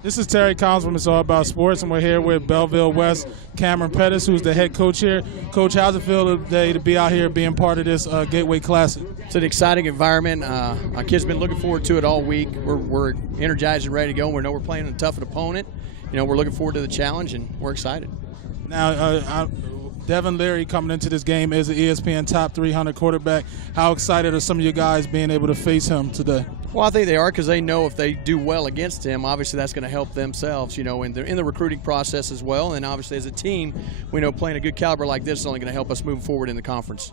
This is Terry Collins from It's All About Sports, and we're here with Belleville West Cameron Pettis, who's the head coach here. Coach, how's it feel today to be out here being part of this Gateway Classic? It's an exciting environment. Our kids have been looking forward to it all week. We're energized and ready to go. We know we're playing a tough opponent. You know, we're looking forward to the challenge, and we're excited. Now, Devin Leary coming into this game is an ESPN top 300 quarterback. How excited are some of you guys being able to face him today? Well, I think they are, because they know if they do well against him, obviously that's going to help themselves, you know, in the recruiting process as well. And obviously as a team, we know playing a good caliber like this is only going to help us move forward in the conference.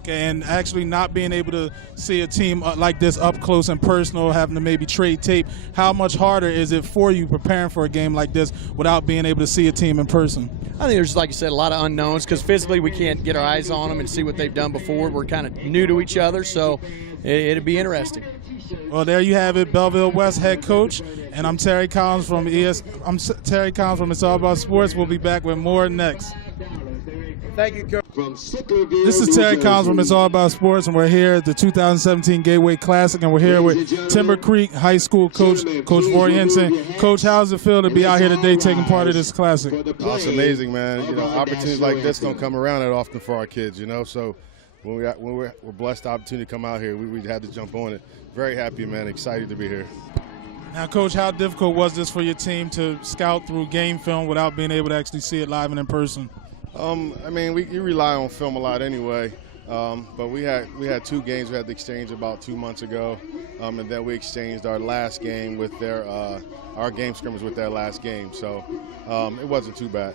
Okay, and actually not being able to see a team like this up close and personal, having to maybe trade tape, how much harder is it for you preparing for a game like this without being able to see a team in person? I think there's, like you said, a lot of unknowns, because physically we can't get our eyes on them and see what they've done before. We're kind of new to each other, so it'll be interesting. Well, there you have it, Belleville West head coach, and I'm Terry Collins from Terry Collins from It's All About Sports. We'll be back with more next. Thank you, Coach. This is Terry Collins from It's All About Sports, and we're here at the 2017 Gateway Classic, and we're here with Timber Creek High School coach, Coach Roy Henson. Coach, how does it feel to be out here today taking part of this classic? Oh, it's amazing, man. You know, opportunities like this don't come around that often for our kids, you know, so when we're blessed the opportunity to come out here, we had to jump on it. Very happy, man, excited to be here. Now, Coach, how difficult was this for your team to scout through game film without being able to actually see it live and in person? I mean, we rely on film a lot anyway, but we had two games we had to exchange about 2 months ago, and then we exchanged our last game with our game scrimmage with their last game, so it wasn't too bad.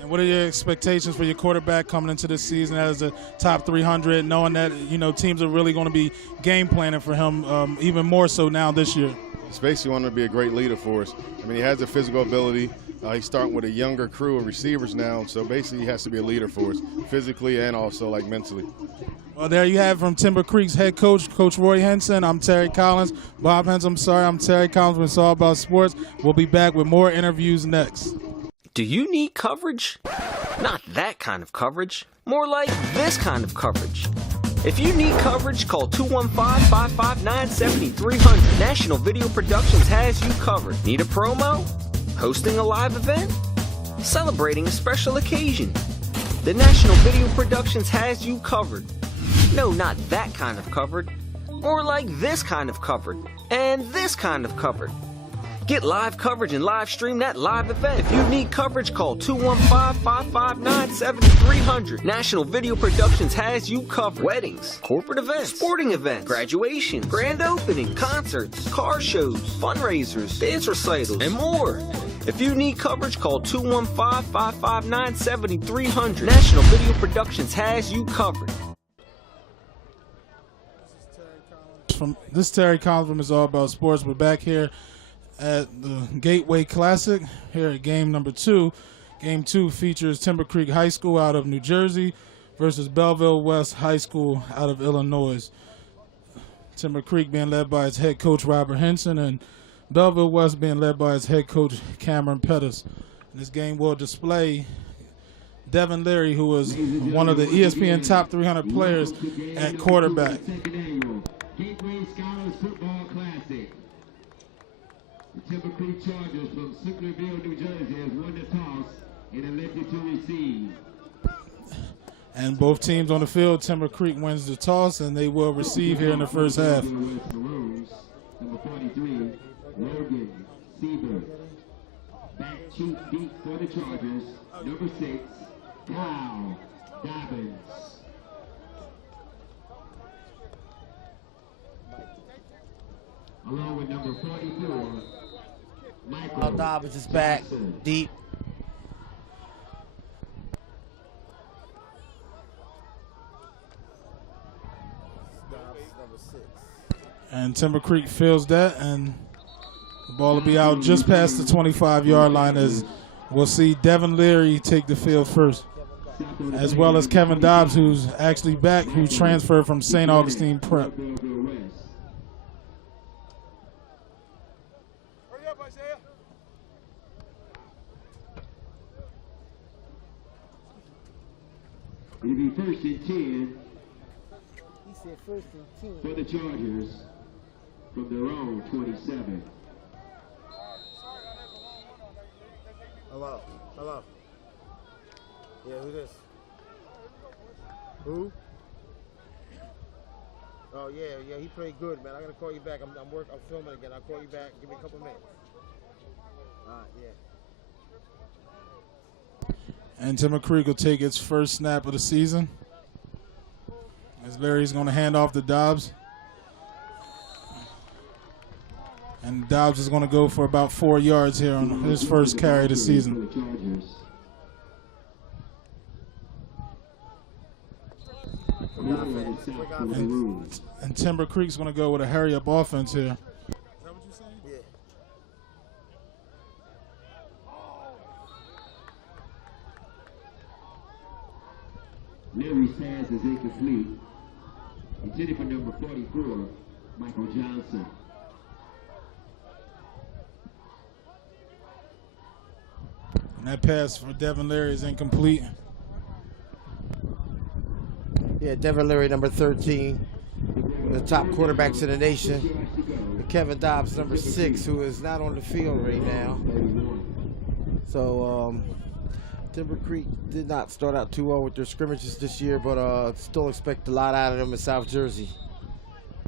And what are your expectations for your quarterback coming into this season as a top 300, knowing that, you know, teams are really going to be game planning for him even more so now this year? He's basically wanting to be a great leader for us. I mean, he has the physical ability. He's starting with a younger crew of receivers now, so basically he has to be a leader for us, physically and also like mentally. Well, there you have from Timber Creek's head coach, Coach Roy Henson. I'm Terry Collins. Bob Henson, I'm sorry. I'm Terry Collins from It's All About Sports. We'll be back with more interviews next. Do you need coverage? Not that kind of coverage. More like this kind of coverage. If you need coverage, call 215-559-7300. National Video Productions has you covered. Need a promo? Hosting a live event? Celebrating a special occasion? The National Video Productions has you covered. No, not that kind of covered. More like this kind of covered. And this kind of covered. Get live coverage and live stream that live event. If you need coverage, call 215-559-7300. National Video Productions has you covered. Weddings, corporate events, sporting events, graduations, grand opening, concerts, car shows, fundraisers, dance recitals, and more. If you need coverage, call 215-559-7300. National Video Productions has you covered. This is Terry Collins from It's All About Sports. We're back here at the Gateway Classic here at game number 2. Game 2 features Timber Creek High School out of New Jersey versus Belleville West High School out of Illinois. Timber Creek being led by its head coach Robert Henson, and Belleville West being led by its head coach Cameron Pettis. And this game will display Devin Leary, who was one of the ESPN top 300 players at quarterback. Gateway Scholars Football Classic. The Timber Creek Chargers from Belleville, New Jersey has won the toss and elected to receive. And both teams on the field, Timber Creek wins the toss, and they will receive here in the first half. Number 43, Logan Seaver. Back cheek deep for the Chargers. Number 6, Kyle Dobbins. Along with number 44, Michael Dobbins is back deep. And Timber Creek fills that, and the ball will be out just past the 25-yard line, as we'll see Devin Leary take the field first, as well as Kevin Dobbs, who's actually back, who transferred from St. Augustine Prep. It'll be first and 10. He said first and 10. For the Chargers from their own 27. Hello. Hello. Yeah, who this? Who? Oh yeah, he played good, man. I gotta call you back. I'm filming again. I'll call you back. Give me a couple minutes. All right, yeah. And Timber Creek will take its first snap of the season. As Larry's going to hand off to Dobbs. And Dobbs is going to go for about 4 yards here on his first carry of the season. And Timber Creek's going to go with a hurry-up offense here. Is that what you're saying? Yeah. Larry's pass is incomplete. Intended for number 44, Michael Johnson. And that pass for Devin Leary is incomplete. Yeah, Devin Leary, number 13, the top quarterbacks in the nation. And Kevin Dobbs, number 6, who is not on the field right now. So, Timber Creek did not start out too well with their scrimmages this year, but still expect a lot out of them in South Jersey.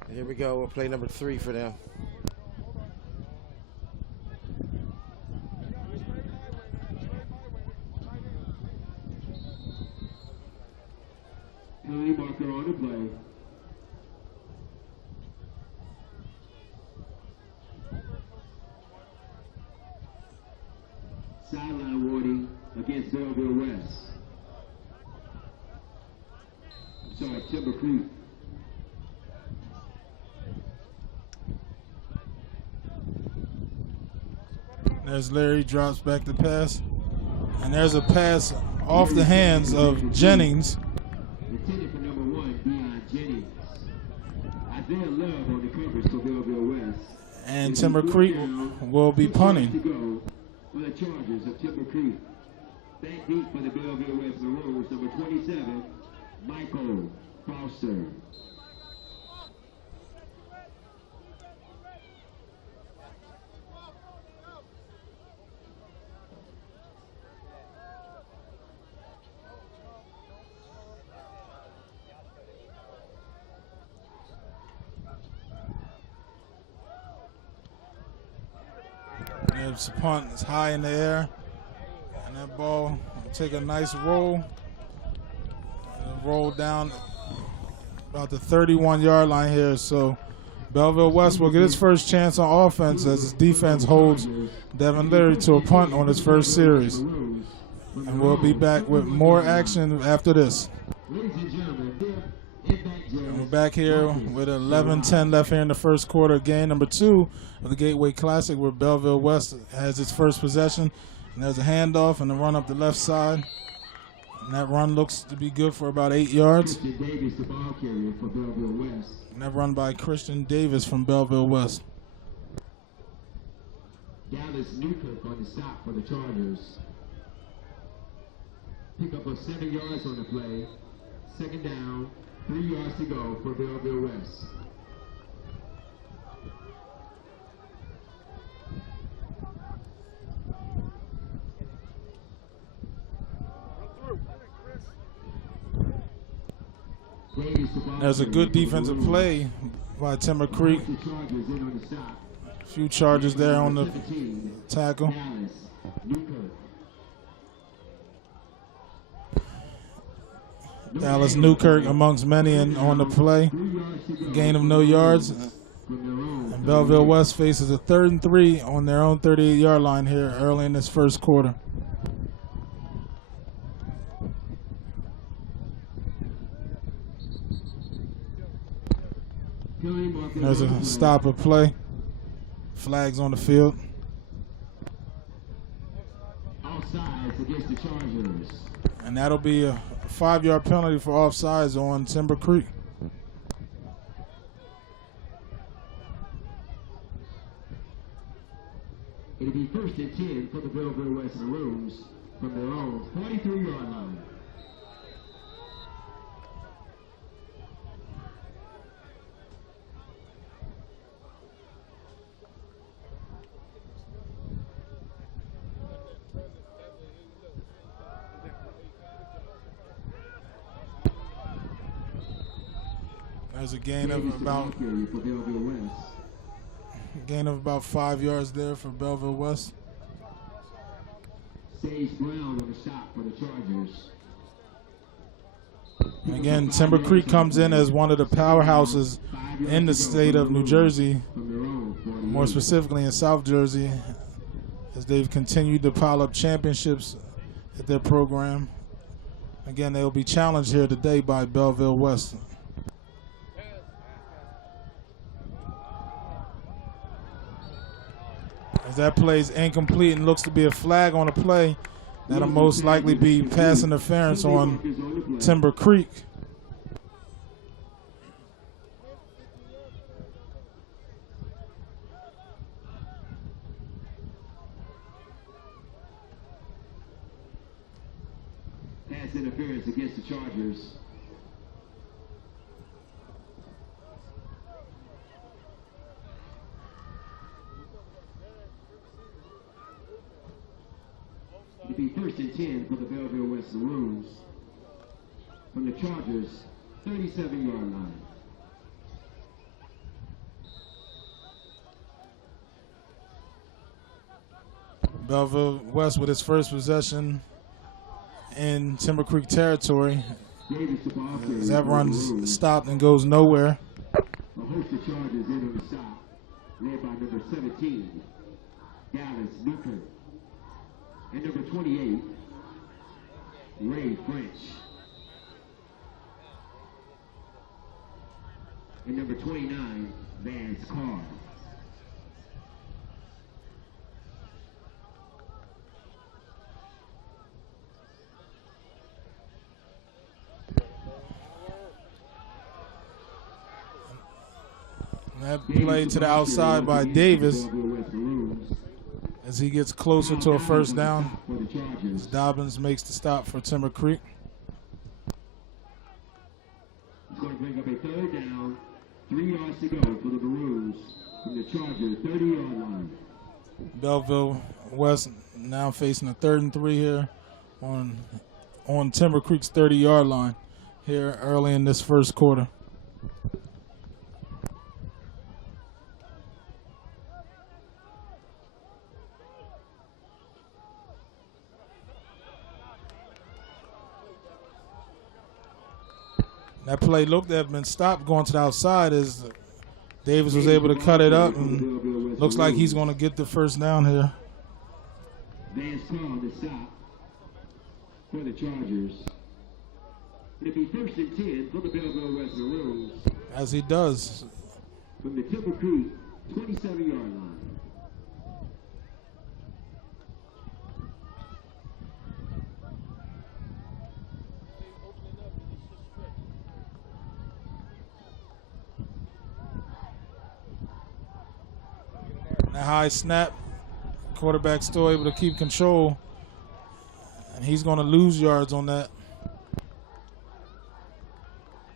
And here we go. We'll play number 3 for them. Penalty marker on the play. Sideline warning against Belleville West. Sorry, Timber Creek. There's Larry, drops back the pass. And there's a pass off the hands of Jennings. Intended for number 1, Deion Jennings. Isaiah Love on the coverage for Belleville West. And Timber Creek will be punting. To go for the Chargers of Timber Creek. Back deep for the Belleville West Maroons, number 27, Michael Foster. There's a punt that's high in the air. And that ball will take a nice roll. And roll down about the 31-yard line here. So Belleville West will get his first chance on offense as his defense holds Devin Leary to a punt on his first series. And we'll be back with more action after this. And we're back here with 11:10 left here in the first quarter. Game number 2 of the Gateway Classic, where Belleville West has its first possession. And there's a handoff and a run up the left side. And that run looks to be good for about 8 yards. Christian Davis, the ball carrier for Belleville West. And that run by Christian Davis from Belleville West. Dallas Newkirk on the stop for the Chargers. Pick up of 7 yards on the play. Second down, 3 yards to go for Belleville West. There's a good defensive play by Timber Creek. A few charges there on the tackle. Dallas Newkirk amongst many on the play. Gain of no yards. And Belleville West faces a 3rd and 3 on their own 38-yard line here early in this first quarter. There's a stop of play. Flags on the field. Offsides against the Chargers. And that'll be a 5-yard penalty for offsides on Timber Creek. It'll be 1st and 10 for the Belleville West Maroons from their own 43-yard line. There's a gain of about 5 yards there for Belleville West. Sage Brown on the shot for the Chargers. Again, Timber Creek comes in as one of the powerhouses in the state of New Jersey, more specifically in South Jersey, as they've continued to pile up championships at their program. Again, they'll be challenged here today by Belleville West. As that play is incomplete and looks to be a flag on the play, that'll most likely be pass interference on Timber Creek. Pass interference against the Chargers. It'll be 1st and 10 for the Belleville West Maroons from the Chargers' 37-yard line. Belleville West with its first possession in Timber Creek territory. As that run's stopped and goes nowhere. A host of Chargers in on the stop, led by number 17, Dallas Newkirk, and number 28, Ray French, and number 29, Vance Carr. That play to the outside by Davis as he gets closer to a first down. As Dobbins makes the stop for Timber Creek. It's going to bring up a 3rd down, 3 yards to go for the Maroons from the Chargers' 30-yard line. Belleville West now facing a 3rd and 3 here on Timber Creek's 30-yard line here early in this first quarter. That play looked to have been stopped going to the outside as Davis was able to cut it up, and looks like he's going to get the first down here. Vance Carr on the stop for the Chargers. It'll be 1st and 10 for the Belleville West Maroons. As he does. From the Timber Creek 27-yard line. That high snap, quarterback still able to keep control, and he's going to lose yards on that.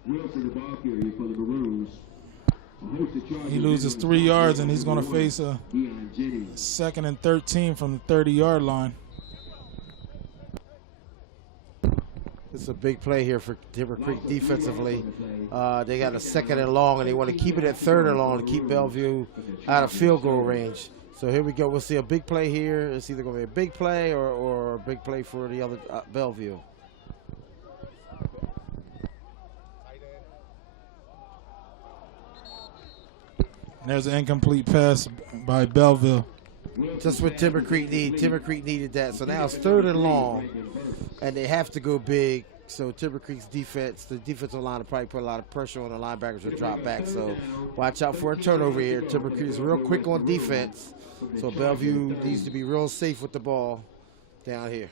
Wilson, the ball carrier for the Maroons. He loses 3 yards, and he's going to face a 2nd and 13 from the 30-yard line. It's a big play here for Timber Creek defensively. They got a 2nd and long, and they want to keep it at 3rd and long to keep Bellevue out of field goal range. So here we go. We'll see a big play here. It's either going to be a big play or a big play for the other Bellevue. There's an incomplete pass by Belleville. Just what Timber Creek needed. Timber Creek needed that. So now it's 3rd and long, and they have to go big. So Timber Creek's defense, the defensive line will probably put a lot of pressure on the linebackers to drop back. So watch out for a turnover here. Timber Creek is real quick on defense. So Bellevue needs to be real safe with the ball down here.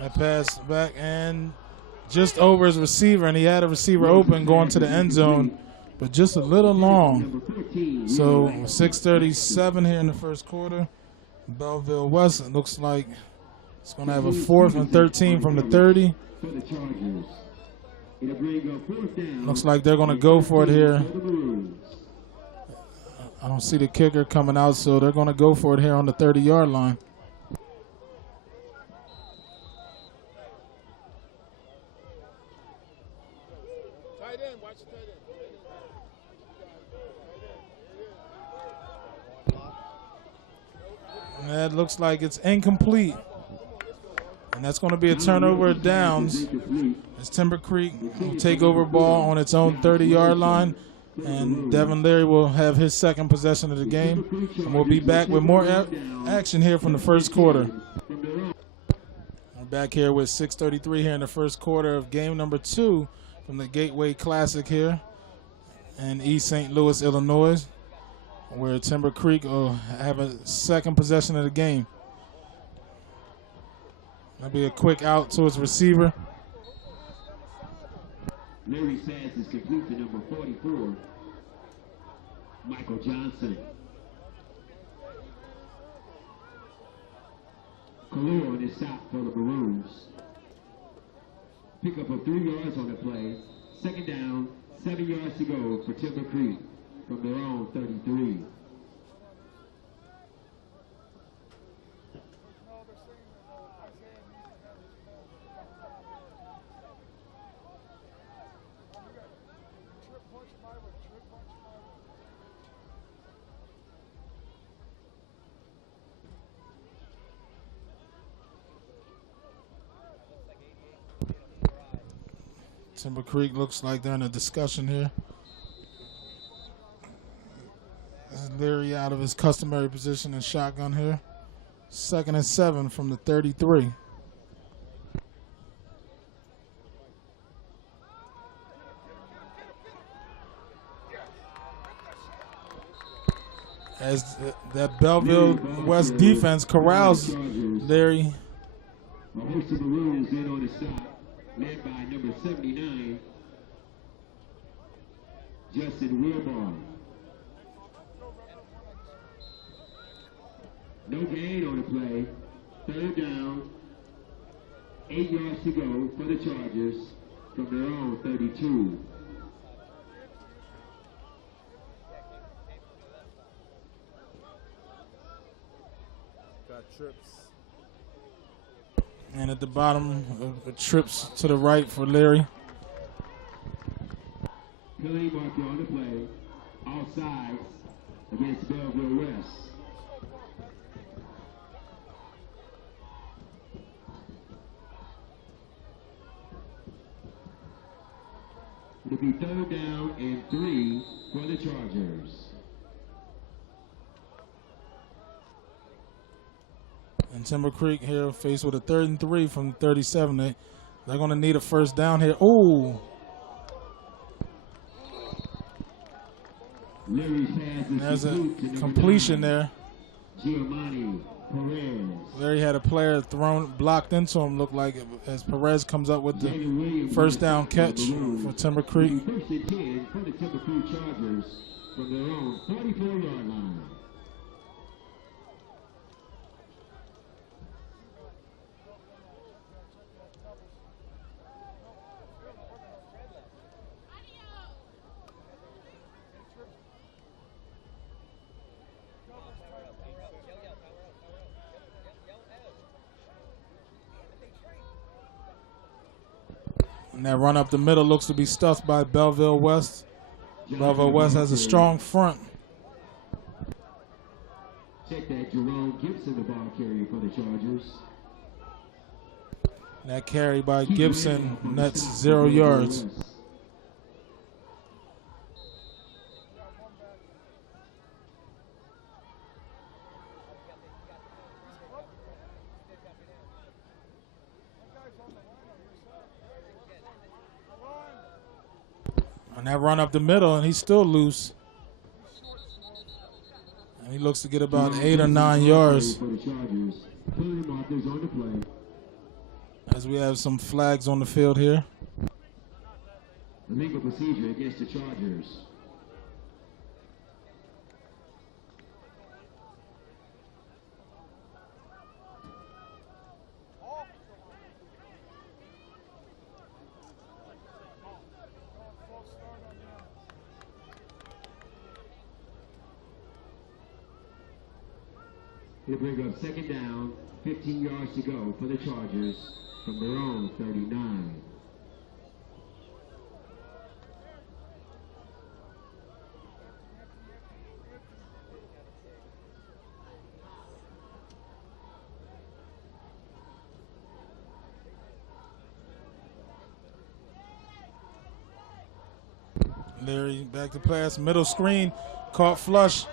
That pass back and just over his receiver, and he had a receiver open going to the end zone, but just a little long. So 6:37 here in the first quarter. Belleville West, it looks like it's going to have a 4th and 13 from the 30. Looks like they're going to go for it here I don't see the kicker coming out, so they're going to go for it here on the 30-yard line. And that looks like it's incomplete. And that's going to be a turnover of downs as Timber Creek will take over ball on its own 30-yard line. And Devin Leary will have his second possession of the game. And we'll be back with more action here from the first quarter. We're back here with 6:33 here in the first quarter of game number 2 from the Gateway Classic here in East St. Louis, Illinois, where Timber Creek will have a second possession of the game. That'll be a quick out to his receiver. Larry's pass is complete to number 44, Michael Johnson. Kalu on his stop for the Maroons. Pick up of 3 yards on the play. Second down, 7 yards to go for Timber Creek from their own 33. Timber Creek looks like they're in a discussion here. This is Leary out of his customary position in shotgun here. 2nd and 7 from the 33. As that Belleville West defense corrals Leary. Most of the Maroons in on the stop, led by number 79, Justin Wilbar. No gain on the play. Third down, 8 yards to go for the Chargers from their own 32. Got trips. And at the bottom, trips to the right for Leary. Penalty marker on the play. All sides against Belleville West. It'll be third down and 3 for the Chargers. And Timber Creek here faced with a 3rd and 3 from 37. They're going to need a first down here. Oh! And there's a completion there. Larry had a player blocked into him, looked like it, as Perez comes up with the first down catch for Timber Creek. First and 10 for the Timber Creek Chargers from their own 44-yard line. And that run up the middle looks to be stuffed by Belleville West. Belleville West has a strong front. Check that, Jerome Gibson, the ball carrier for the Chargers. That carry by Gibson nets 0 yards. And that run up the middle, and he's still loose. And he looks to get about 8 or 9 yards. As we have some flags on the field here. Illegal procedure against the Chargers. It'll bring up second down, 15 yards to go for the Chargers from their own 39. Larry back to pass, middle screen, caught flush.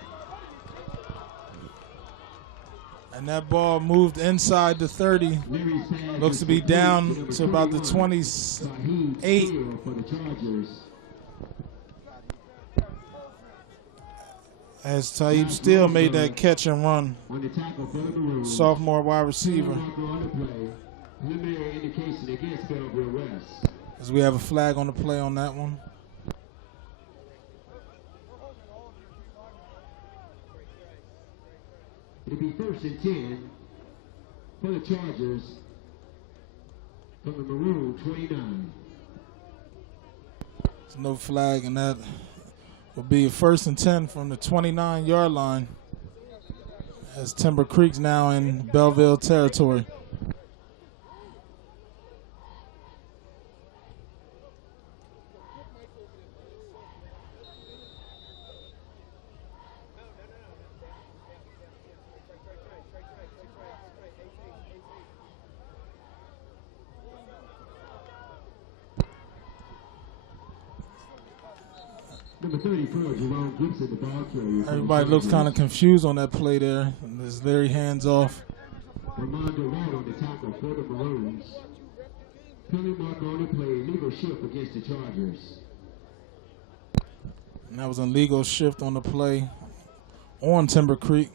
And that ball moved inside the 30. Looks to be down to about the 28. As Taib Steele made that catch and run. Sophomore wide receiver. As we have a flag on the play on that one. It'll be 1st and 10 for the Chargers from the Maroon 29. There's no flag, and that will be 1st and 10 from the 29-yard line as Timber Creek's now in Belleville territory. Number 34, Jerome Gibson, the ball carrier. Everybody looks kind of confused on that play there. There's Larry hands off. Armando Wright on the tackle for the Maroons. Penalty mark on the play, legal shift against the Chargers. And that was a legal shift on the play on Timber Creek.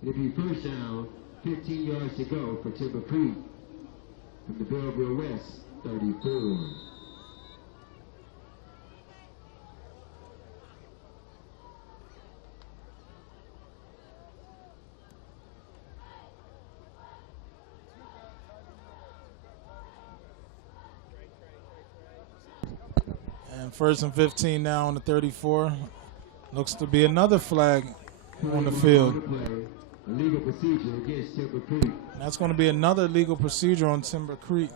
It'll be 1st down, 15 yards to go for Timber Creek from the Belleville West 34. And 1st and 15 now on the 34. Looks to be another flag on the field. A legal procedure against Timber Creek. That's going to be another legal procedure on Timber Creek.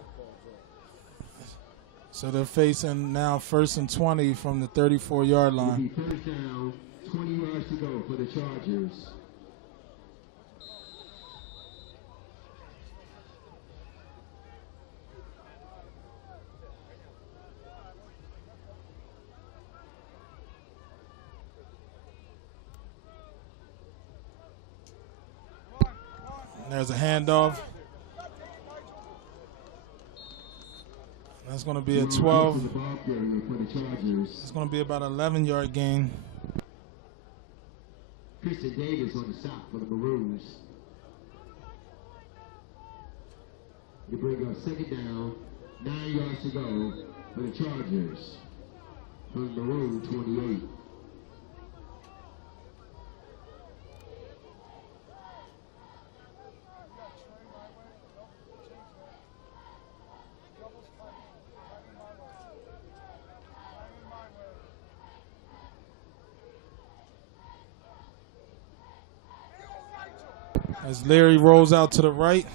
So they're facing now 1st and 20 from the 34-yard line. It'll be 1st down, 20 yards to go for the Chargers. There's a handoff. That's going to be a 12. It's going to be about an 11-yard gain. Christian Davis on the stop for the Maroons. You bring up second down, 9 yards to go for the Chargers from the Maroon 28. As Larry rolls out to the right.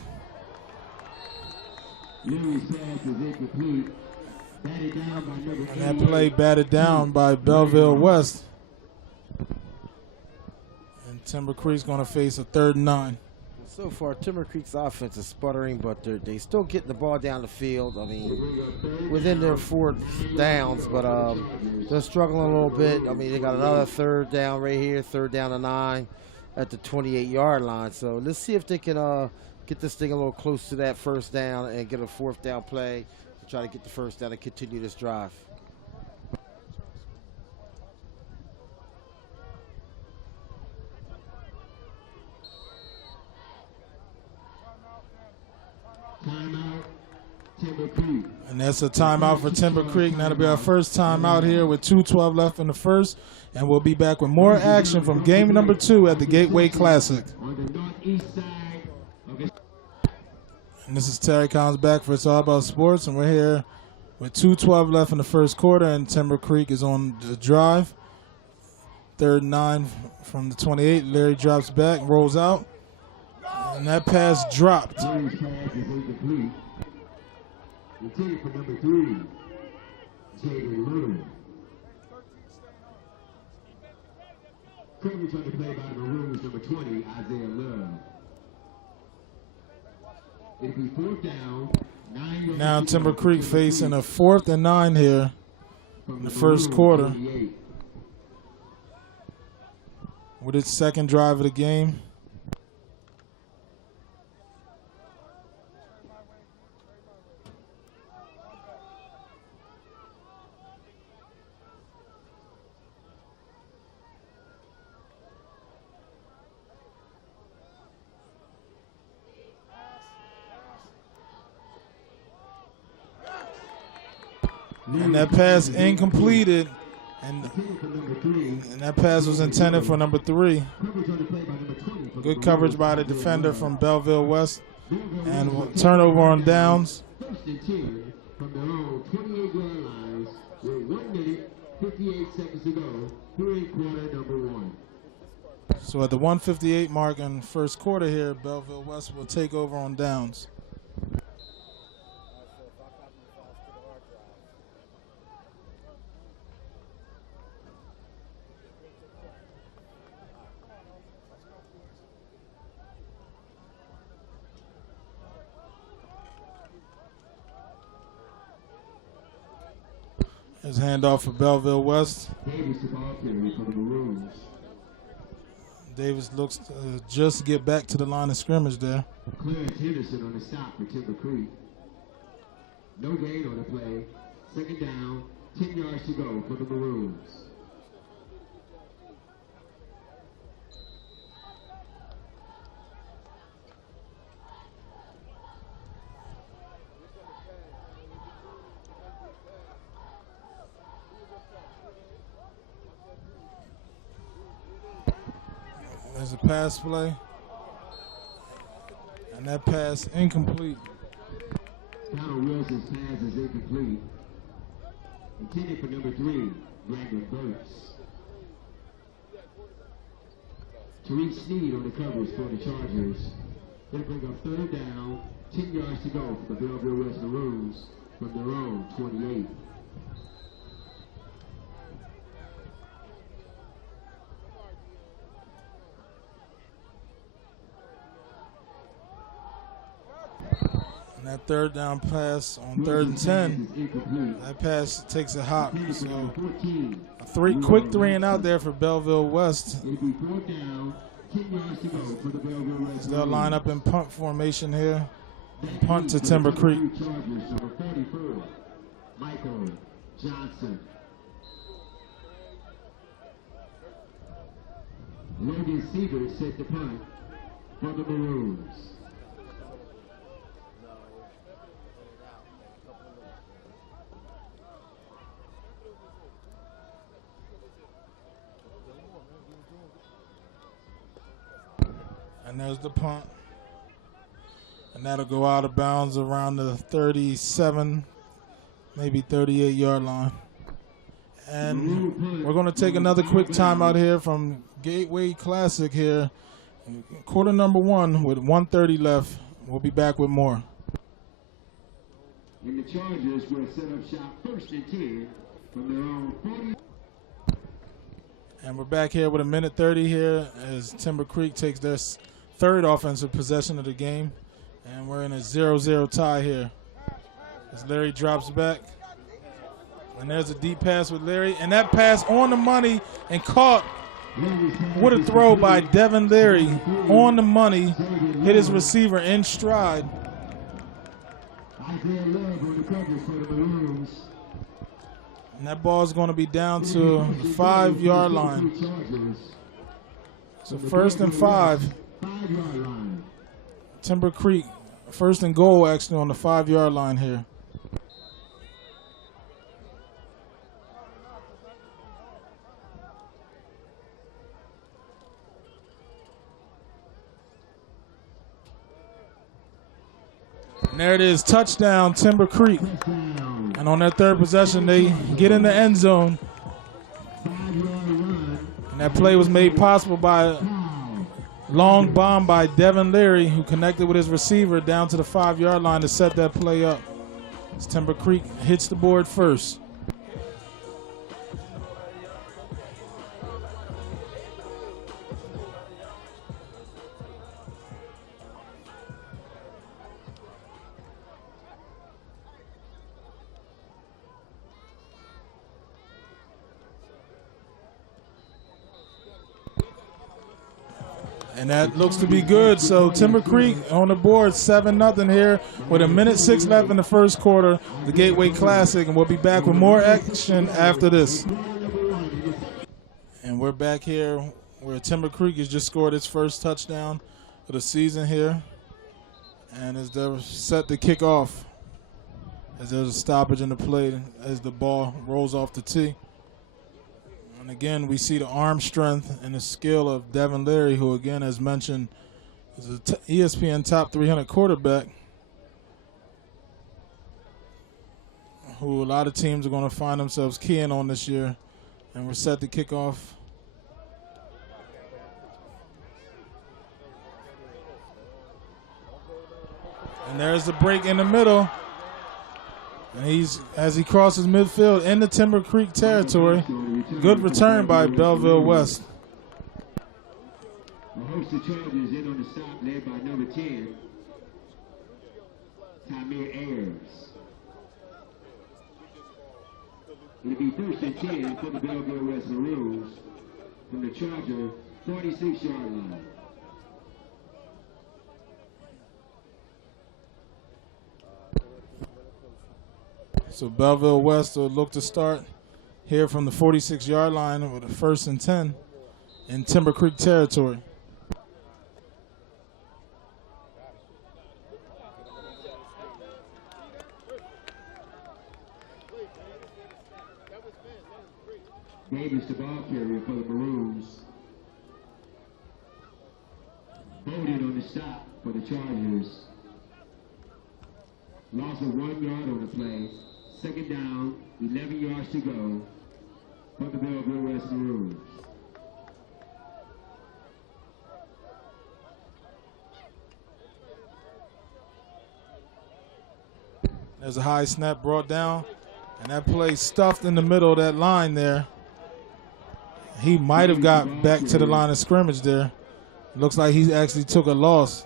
Larry's pass is incomplete. Batted down by number 8. And that play batted down by Belleville West. And Timber Creek's going to face a 3rd and 9. So far, Timber Creek's offense is sputtering, but they still getting the ball down the field. I mean, within their 4 downs, but they're struggling a little bit. I mean, they got another 3rd down right here, 3rd down to 9 at the 28-yard line. So let's see if they can get this thing a little close to that 1st down and get a 4th down play to try to get the 1st down and continue this drive. Timeout, Timber Creek. And that's a timeout for Timber Creek. That'll be our first timeout here with 2:12 left in the first. And we'll be back with more action from game number 2 at the Gateway Classic. On the northeast side of the And this is Terry Collins back for It's All About Sports. And we're here with 2:12 left in the first quarter, and Timber Creek is on the drive. 3rd and 9 from the 28. Larry drops back, rolls out, and that pass dropped. Larry's pass is incomplete. Intended for number 3, Jaden Little. Coverage on the play by the Maroons, number 20, Isaiah Love. It'll be 4th down, 9 yards. Now Timber Creek facing a 4th and 9 here in the first quarter with its second drive of the game. And that pass incompleted, and that pass was intended for number 3. Good coverage by the defender from Belleville West, and turnover on downs. First and 10 from their own 28-yard lines with 1 minute, 58 seconds to go. Here in quarter number 1. So at the 1:58 mark in first quarter here, Belleville West will take over on downs. His handoff for Belleville West. Davis the ball carrier for the Maroons. Davis looks to just get back to the line of scrimmage there. Clarence Henderson on the stop for Timber Creek. No gain on the play. 2nd down, 10 yards to go for the Maroons. There's a pass play, and that pass incomplete. Donald Wilson's pass is incomplete. Intended for number 3, Brandon Burks. Tariq Sneed on the coverage for the Chargers. They bring up 3rd down, 10 yards to go for the Belleville West Maroons from their own 28. And that 3rd down pass on 3rd and 10, that pass takes a hop. So a quick 3 and out there for Belleville West. As they'll line up in punt formation here. Punt to Timber Creek. Michael Johnson. Logan Siebert set the punt for the Maroons. And there's the punt. And that'll go out of bounds around the 37, maybe 38-yard line. And we're going to take another quick timeout here from Gateway Classic here. Quarter number 1 with 1:30 left. We'll be back with more. And the Chargers will set up shop 1st and 10 from their own 40. And we're back here with 1:30 here as Timber Creek takes their 3rd offensive possession of the game. And we're in a 0-0 tie here as Larry drops back. And there's a deep pass with Larry. And that pass on the money and caught. What a throw by Devin Larry. On the money. Hit his receiver in stride. Isaiah Love on the coverage for the Maroons. And that ball is going to be down to the 5-yard line. So 1st and 5. 5-yard line. Timber Creek, 1st and goal actually on the 5-yard line here. And there it is, touchdown Timber Creek. And on their third possession, they get in the end zone. And that play was made possible by a long bomb by Devin Leary, who connected with his receiver down to the 5-yard line to set that play up. As Timber Creek hits the board first. And that looks to be good. So Timber Creek on the board, 7-0 here with 1:06 left in the first quarter, the Gateway Classic. And we'll be back with more action after this. And we're back here where Timber Creek has just scored its first touchdown of the season here. And as they're set to kick off, as there's a stoppage in the play as the ball rolls off the tee. And again, we see the arm strength and the skill of Devin Leary, who again, as mentioned, is a ESPN top 300 quarterback, who a lot of teams are going to find themselves keying on this year. And we're set to kick off. And there's the break in the middle. And as he crosses midfield in the Timber Creek territory. Good return by Belleville West. The host of Chargers in on the stop, led by number 10, Tamir Ayers. It'll be 1st and 10 for the Belleville West Maroons from the Charger 46-yard line. So Belleville West will look to start here from the 46-yard line with a 1st and 10 in Timber Creek territory. Davis, the ball carrier for the Maroons. Bowden on the stop for the Chargers. Loss of 1 yard on the play. 2nd down, 11 yards to go for the Belleville West Maroons. There's a high snap brought down, and that play stuffed in the middle of that line there. He might have got back to the line of scrimmage there. Looks like he actually took a loss.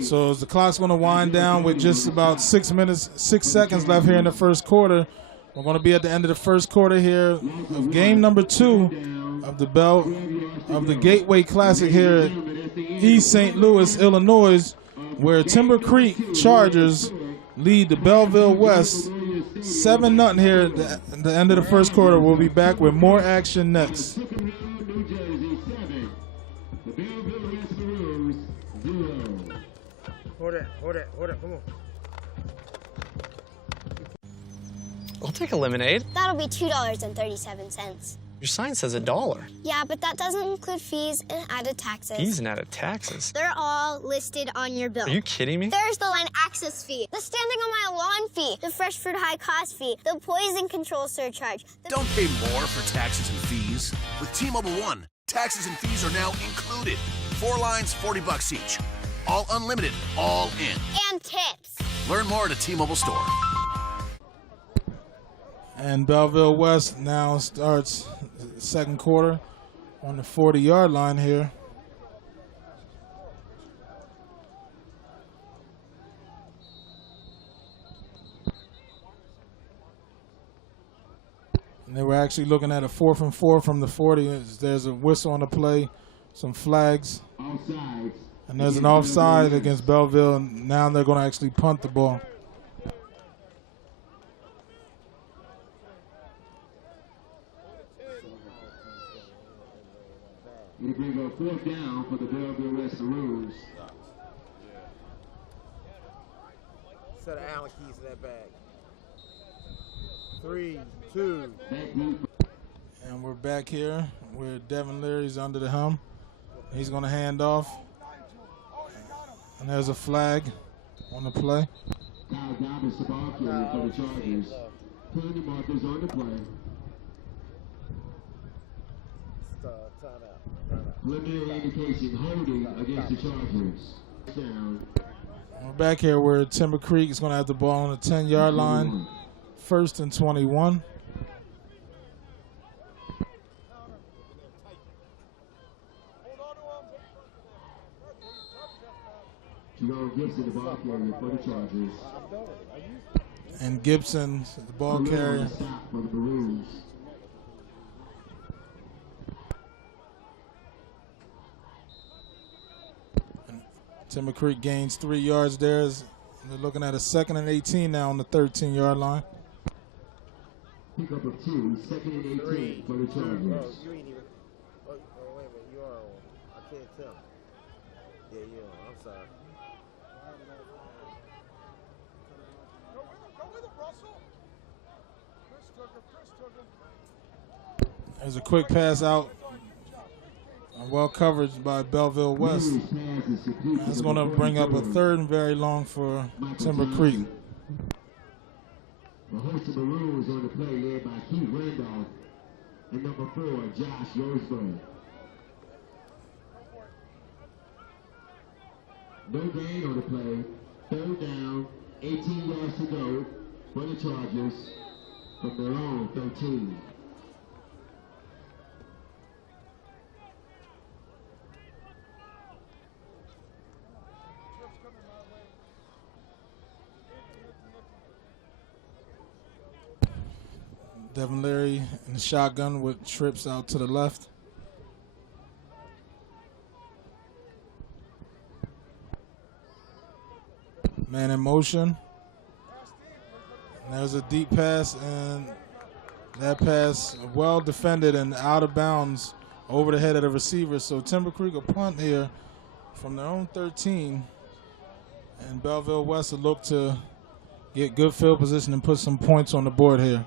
So as the clock's going to wind down with just about 6 seconds left here in the first quarter, we're going to be at the end of the first quarter here of game number 2 of the Gateway Classic here at East St. Louis, Illinois, where Timber Creek Chargers lead the Belleville West 7-0 here at the end of the first quarter. We'll be back with more action next. Hold it, come on. I'll take a lemonade. That'll be $2.37. Your sign says $1. Yeah, but that doesn't include fees and added taxes. Fees and added taxes. They're all listed on your bill. Are you kidding me? There's the line access fee, the standing on my lawn fee, the fresh fruit high cost fee, the poison control surcharge. Don't pay more for taxes and fees. With T-Mobile One, taxes and fees are now included. 4 lines, $40 each. All unlimited, all in. And tips. Learn more at a T-Mobile store. And Belleville West now starts the second quarter on the 40-yard line here. And they were actually looking at a 4th and 4 from the 40. There's a whistle on the play, some flags. Offsides. And there's an offside against Belleville, and now they're going to actually punt the ball. It'll bring a 4th down for the Belleville West Maroons. Set of Allen keys in that bag. 3, 2. And we're back here where Devin Leary's under the helm. He's going to hand off. And there's a flag on the play. Kyle Galvin Sabaki for the Chargers. Penalty markers on the play. Preliminary indication holding against the Chargers. Down. We're back here where Timber Creek is going to have the ball on the 10-yard line. 1st and 21. Jerome Gibson, the ball carrier for the Chargers. And Gibson, the ball carrier. Stop for the Maroons. Timber Creek gains 3 yards there. They're looking at a 2nd and 18 now on the 13-yard line. Pick up of 2, 2nd and 18 for the Chargers. You ain't even. Oh, wait a minute. You are on. I can't tell. Yeah, you're on. I'm sorry. There's a quick pass out. Well covered by Belleville West. That's going to bring up a 3rd and very long for Timber Creek. The host of the Maroons on the play led by Keith Randolph and number 4, Josh Roseberg. No gain on the play. 3rd down, 18 yards to go for the Chargers from their own 13. Devin Leary in the shotgun with trips out to the left. Man in motion. And there's a deep pass, and that pass well defended and out of bounds over the head of the receiver. So Timber Creek will punt here from their own 13. And Belleville West will look to get good field position and put some points on the board here.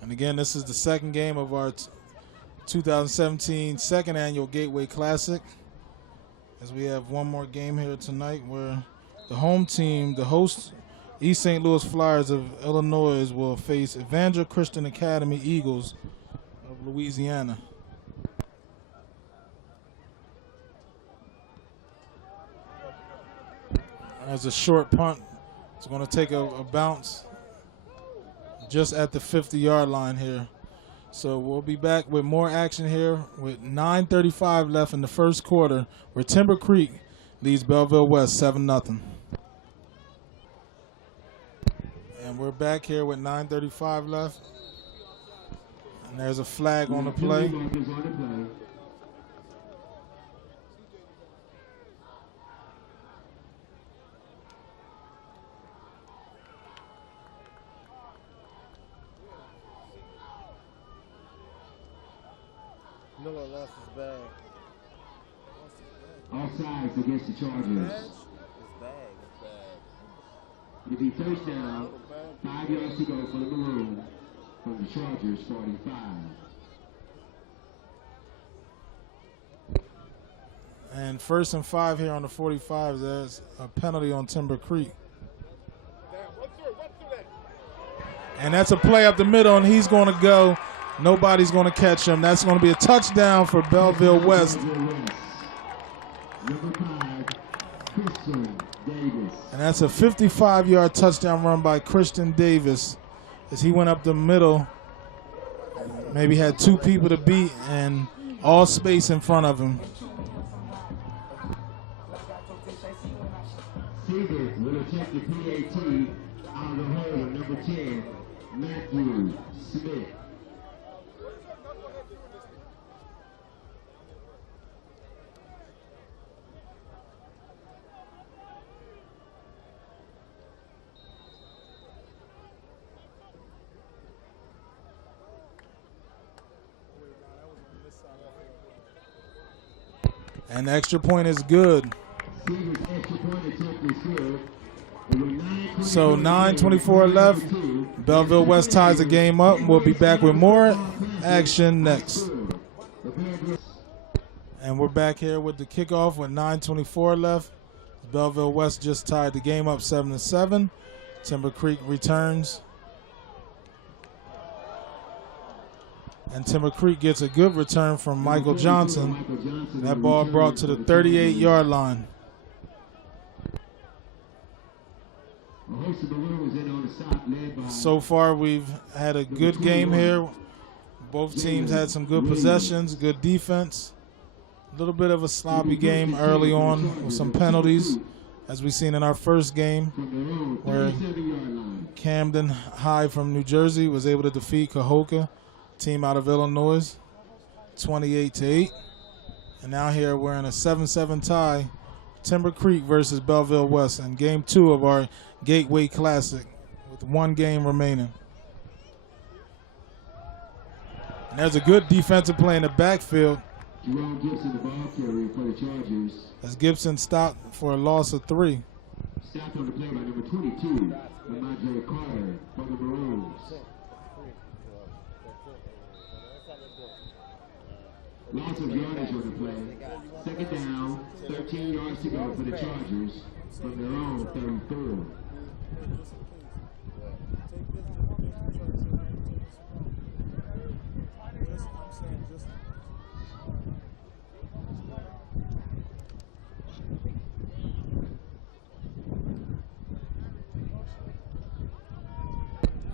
And again, this is the 2nd game of our 2017 2nd annual Gateway Classic. As we have one more game here tonight where the home team, the host East St. Louis Flyers of Illinois, will face Evangel Christian Academy Eagles of Louisiana. As a short punt, it's going to take a bounce just at the 50-yard line here. So we'll be back with more action here with 9:35 left in the first quarter, where Timber Creek leads Belleville West 7-0. And we're back here with 9:35 left. And there's a flag on the play. Miller lost his bag. Offsides against the Chargers. His bag. It'll be 1st down, 5 yards to go for the Maroons from the Chargers 45. And 1st and 5 here on the 45. There's a penalty on Timber Creek. And that's a play up the middle, and he's going to go. Nobody's going to catch him. That's going to be a touchdown for Belleville West. And that's a 55-yard touchdown run by Christian Davis as he went up the middle. Maybe had 2 people to beat and all space in front of him. Seager will attempt the PAT out of the hole, number 10, Matthew Smith. And the extra point is good. So 9:24 left. Belleville West ties the game up. We'll be back with more action next. And we're back here with the kickoff with 9:24 left. Belleville West just tied the game up 7-7. Timber Creek returns. And Timber Creek gets a good return from Michael Johnson. That ball brought to the 38-yard line. So far, we've had a good game here. Both teams had some good possessions, good defense. A little bit of a sloppy game early on with some penalties, as we've seen in our first game, where Camden High from New Jersey was able to defeat Cahokia, team out of Illinois, 28-8. And now here we're in a 7-7 tie, Timber Creek versus Belleville West, in game 2 of our Gateway Classic, with one game remaining. And there's a good defensive play in the backfield, Gibson, the ball carrier for the Chargers. as Gibson stopped for a loss of 3. Stopped on the play by number 22, Lamondre Carter for the Maroons. Loss of yardage on the play. 2nd down, 13 yards to go for the Chargers from their own 34.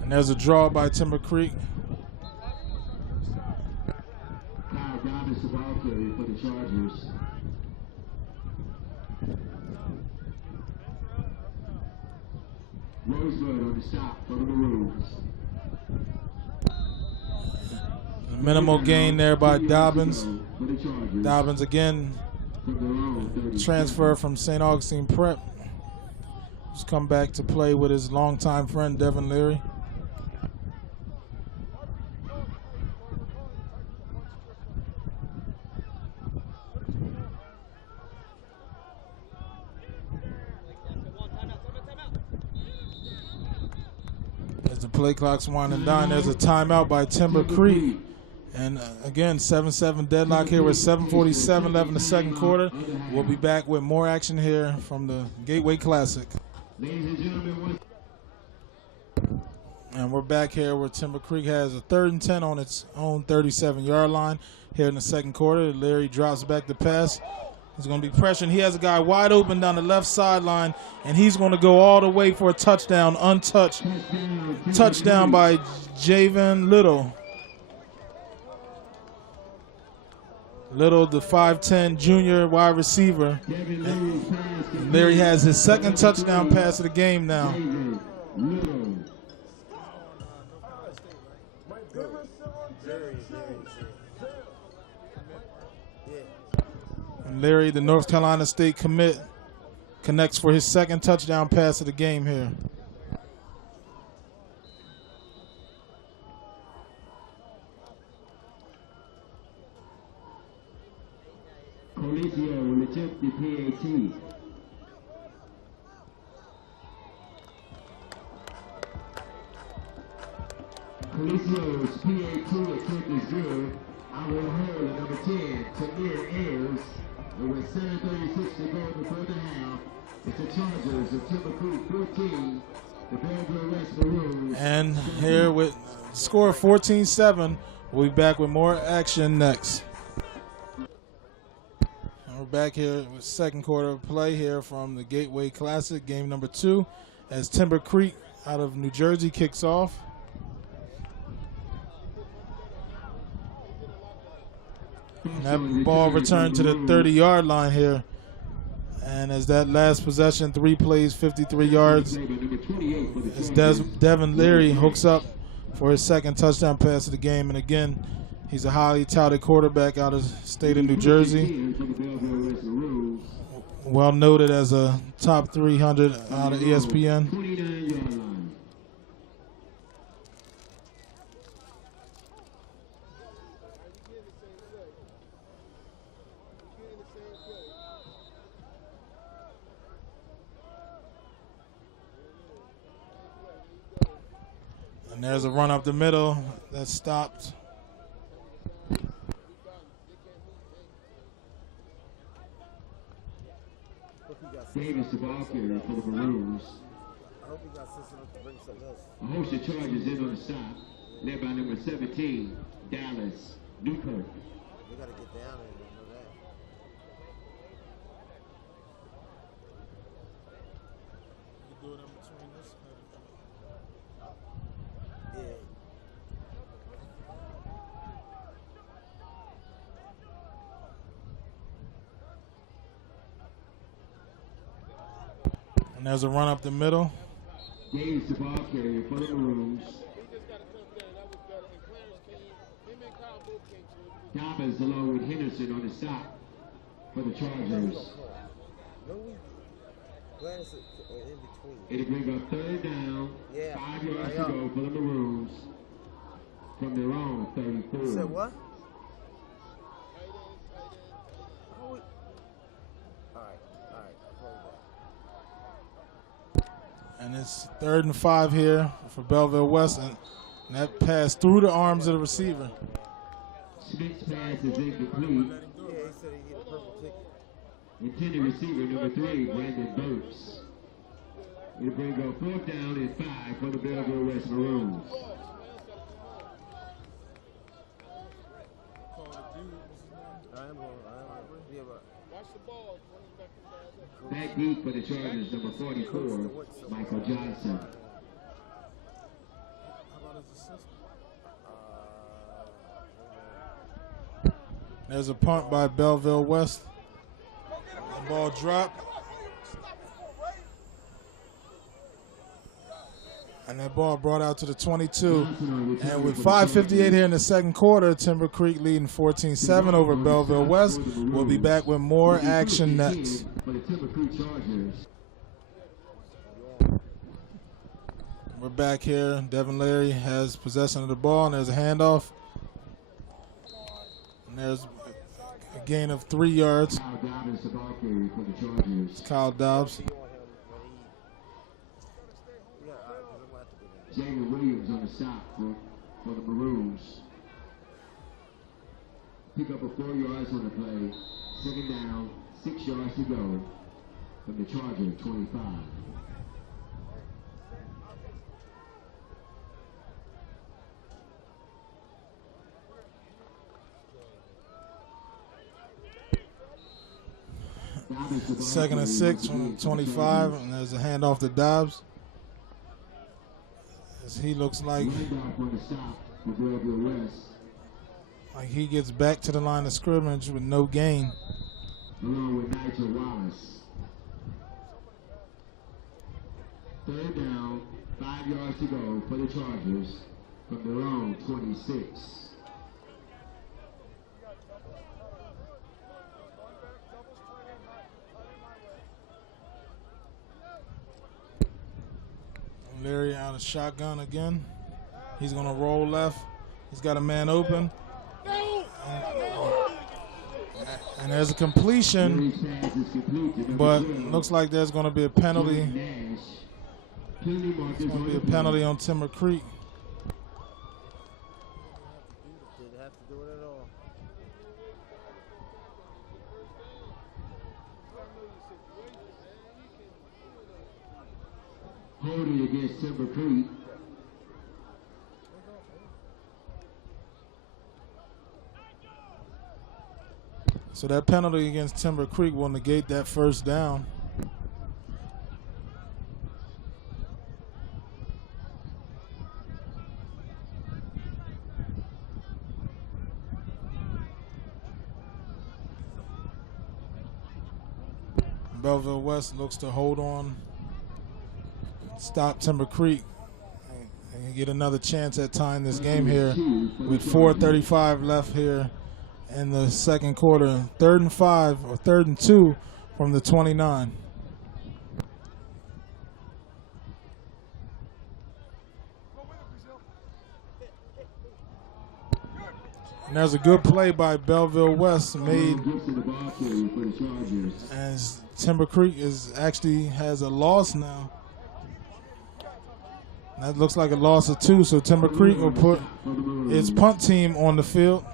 And there's a draw by Timber Creek. Kyle Dobbs, the ball carrier for the Chargers. Rosebud on the stop for the Maroons. Minimal gain there by Dobbins. Dobbins again, transfer from St. Augustine Prep. He's come back to play with his longtime friend Devin Leary. As the play clock's winding down, there's a timeout by Timber Creek. And again, 7-7 deadlock here with 7:47 left in the second quarter. We'll be back with more action here from the Gateway Classic. Ladies and gentlemen, And we're back here where Timber Creek has a 3rd and 10 on its own 37-yard line here in the second quarter. Larry drops back the pass. He's going to be pressuring. He has a guy wide open down the left sideline, and he's going to go all the way for a touchdown, untouched. Touchdown by Javen Little. Little, the 5'10 junior wide receiver. And Larry has his 2nd touchdown pass of the game now. And Larry, the North Carolina State commit, connects for his 2nd touchdown pass of the game here. Colisio will attempt the PAT. Colisio's PAT attempt is good. I will hold at number 10, Tamir Ayers. And with 7:36 to go before the half, it's the Chargers of Timber Creek 14, the Belleville West Maroons. And here with score 14-7, we'll be back with more action next. And we're back here with second quarter of play here from the Gateway Classic, game number 2, as Timber Creek out of New Jersey kicks off. And that ball returned to the 30-yard line here. And as that last possession, 3 plays, 53 yards, as Devin Leary hooks up for his 2nd touchdown pass of the game. And again, he's a highly touted quarterback out of the state of New Jersey. Well noted as a top 300 out of ESPN. And there's a run up the middle that's stopped. Davis, the ball carrier for the Maroons. I hope he got sense enough to bring something else. A host of Chargers in on the stop, led by number 17, Dallas Newkirk. We got to get down there. You know that. You can do it in between this. Yeah. And there's a run up the middle. Davis, the ball carrier for the Maroons. Dobbins along with Henderson on the stop for the Chargers. No, we glance in between. It'll bring up third down, Yeah. 5 yards to go for the Maroons from their own 34. You said what? Oh, we... All right. I'll call you back. And it's 3rd and 5 here for Belleville West. And that pass through the arms of the receiver. Smith's pass is incomplete. Yeah, he said he get a purple ticket. Intended receiver number 3, Brandon Burks. It'll bring up 4th down and 5 for the Belleville West Maroons. Back deep for the Chargers, number 44, Michael Johnson. There's a punt by Belleville West. The ball dropped. And that ball brought out to the 22. And with 5:58 here in the second quarter, Timber Creek leading 14-7 over Belleville West. We'll be back with more action next. We're back here. Devin Leary has possession of the ball, and there's a handoff. And there's a gain of 3 yards. It's Kyle Dobbs. Jalen Williams on the stop for the Maroons. Pick up a 4 yards on the play. 2nd down, 6 yards to go from the Charger 25. Second and 6 from 25, and there's a handoff to Dobbs. As he looks like he gets back to the line of scrimmage with no gain. Along with Nigel Wallace. 3rd down, 5 yards to go for the Chargers from their own 26. Leary out of shotgun again. He's going to roll left. He's got a man open. And there's a completion, but looks like there's going to be a penalty. There's going to be a penalty on Timber Creek. Didn't have to do it at all. Holding against Timber Creek. So that penalty against Timber Creek will negate that 1st down. Belleville West looks to hold on, stop Timber Creek, and get another chance at tying this game here with 4:35 left here in the second quarter. 3rd and 5 or 3rd and 2 from the 29. And there's a good play by Belleville West made as Timber Creek actually has a loss now. That looks like a loss of 2, so Timber Creek will put its punt team on the field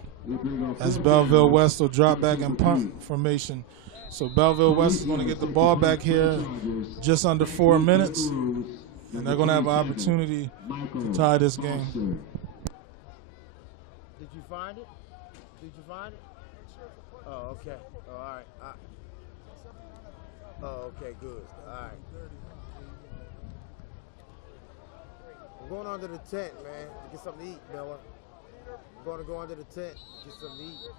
as Belleville West will drop back in punt formation. So Belleville West is going to get the ball back here just under 4 minutes, and they're going to have an opportunity to tie this game. Did you find it? Did you find it? Oh, okay. Oh, all right. Oh, okay, good. All right. We're going under the tent, man, to get something to eat, Miller. We're going to go under the tent, get something to eat.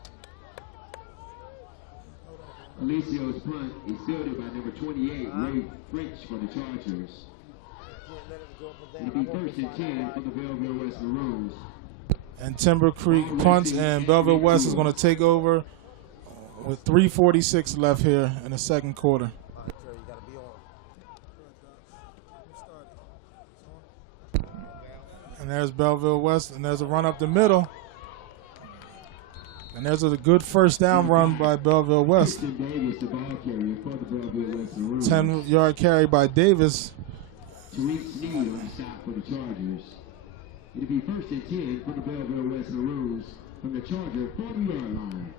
Alicio's punt is fielded by number 28, Ray French for the Chargers. It'll be first and 10 for the Belleville West Maroons. And Timber Creek punts, and Belleville West is going to take over with 3:46 left here in the second quarter. And there's Belleville West, and there's a run up the middle. And there's a good first down run by Belleville West. 10-yard carry by Davis. Tariq Sneed on the stop for the Chargers. It'll be first and 10 for the Belleville West Maroons from the Charger 40-yard line.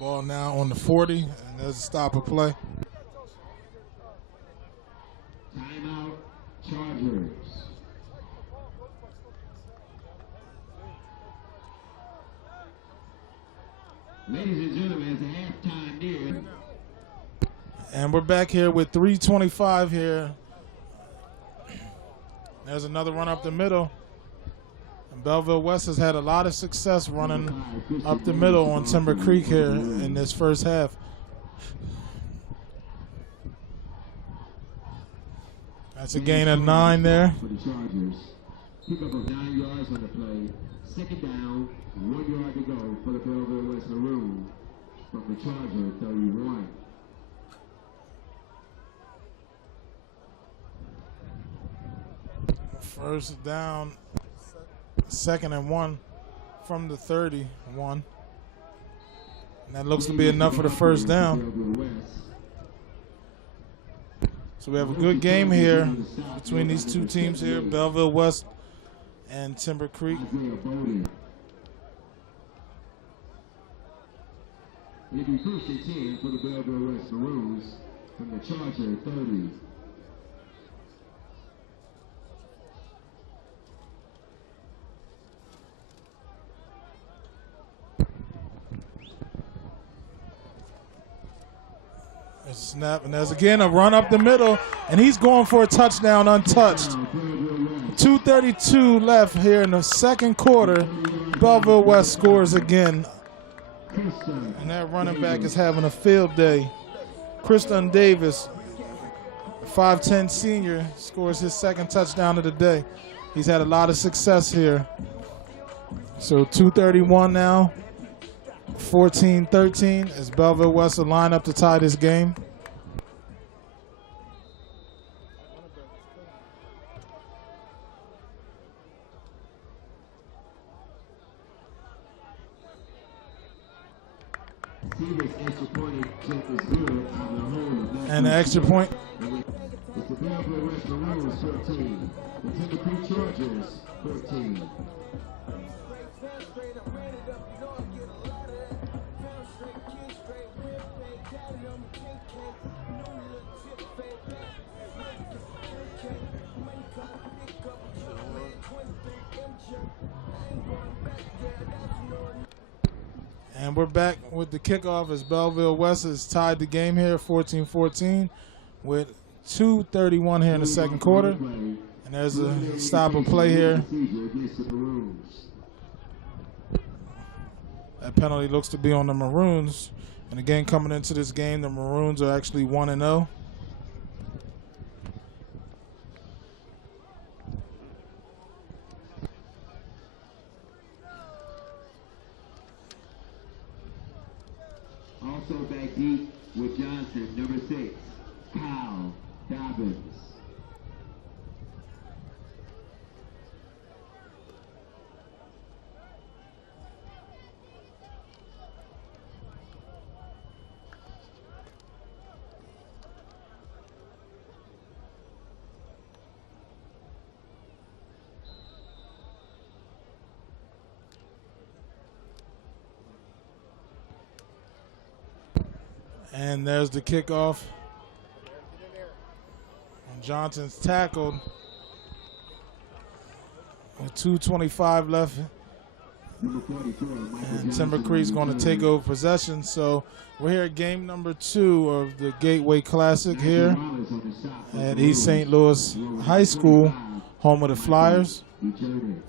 Ball now on the 40, and there's a stop of play. Timeout, Chargers. Ladies and gentlemen, it's a halftime near. And we're back here with 3:25 here. There's another run up the middle. And Belleville West has had a lot of success running up the middle on Timber Creek here in this first half. That's a gain of 9 there. For the Chargers. Pickup of 9 yards on the play. Second down, 1 yard to go for the Belleville West Maroons from the Charger 31. First down, 2nd and 1 from the 31. And that looks to be enough for the first down. So we have a good game here between these two teams here, Belleville West and Timber Creek. It'll be first and 10 for the Belleville West Maroons from the Charger 30. There's a snap, and there's again a run up the middle, and he's going for a touchdown untouched. 2:32 left here in the second quarter. Belleville West scores again. And that running back is having a field day. Kristen Davis, a 5'10 senior, scores his second touchdown of the day. He's had a lot of success here. So 2:31 now. 14-13 as Belleville West will line up to tie this game. And the extra point. It's the Belleville West Maroons 13. The Timber Creek Chargers 14. And we're back with the kickoff as Belleville West has tied the game here 14-14 with 2:31 here in the second quarter. And there's a stop of play here. That penalty looks to be on the Maroons. And again, coming into this game, the Maroons are actually 1-0. Also back deep with Johnson, number 6, Kyle Dobbins. And there's the kickoff. And Johnson's tackled with 2:25 left. And Timber Creek's going to take over possession. So we're here at game number 2 of the Gateway Classic here at East St. Louis High School, home of the Flyers.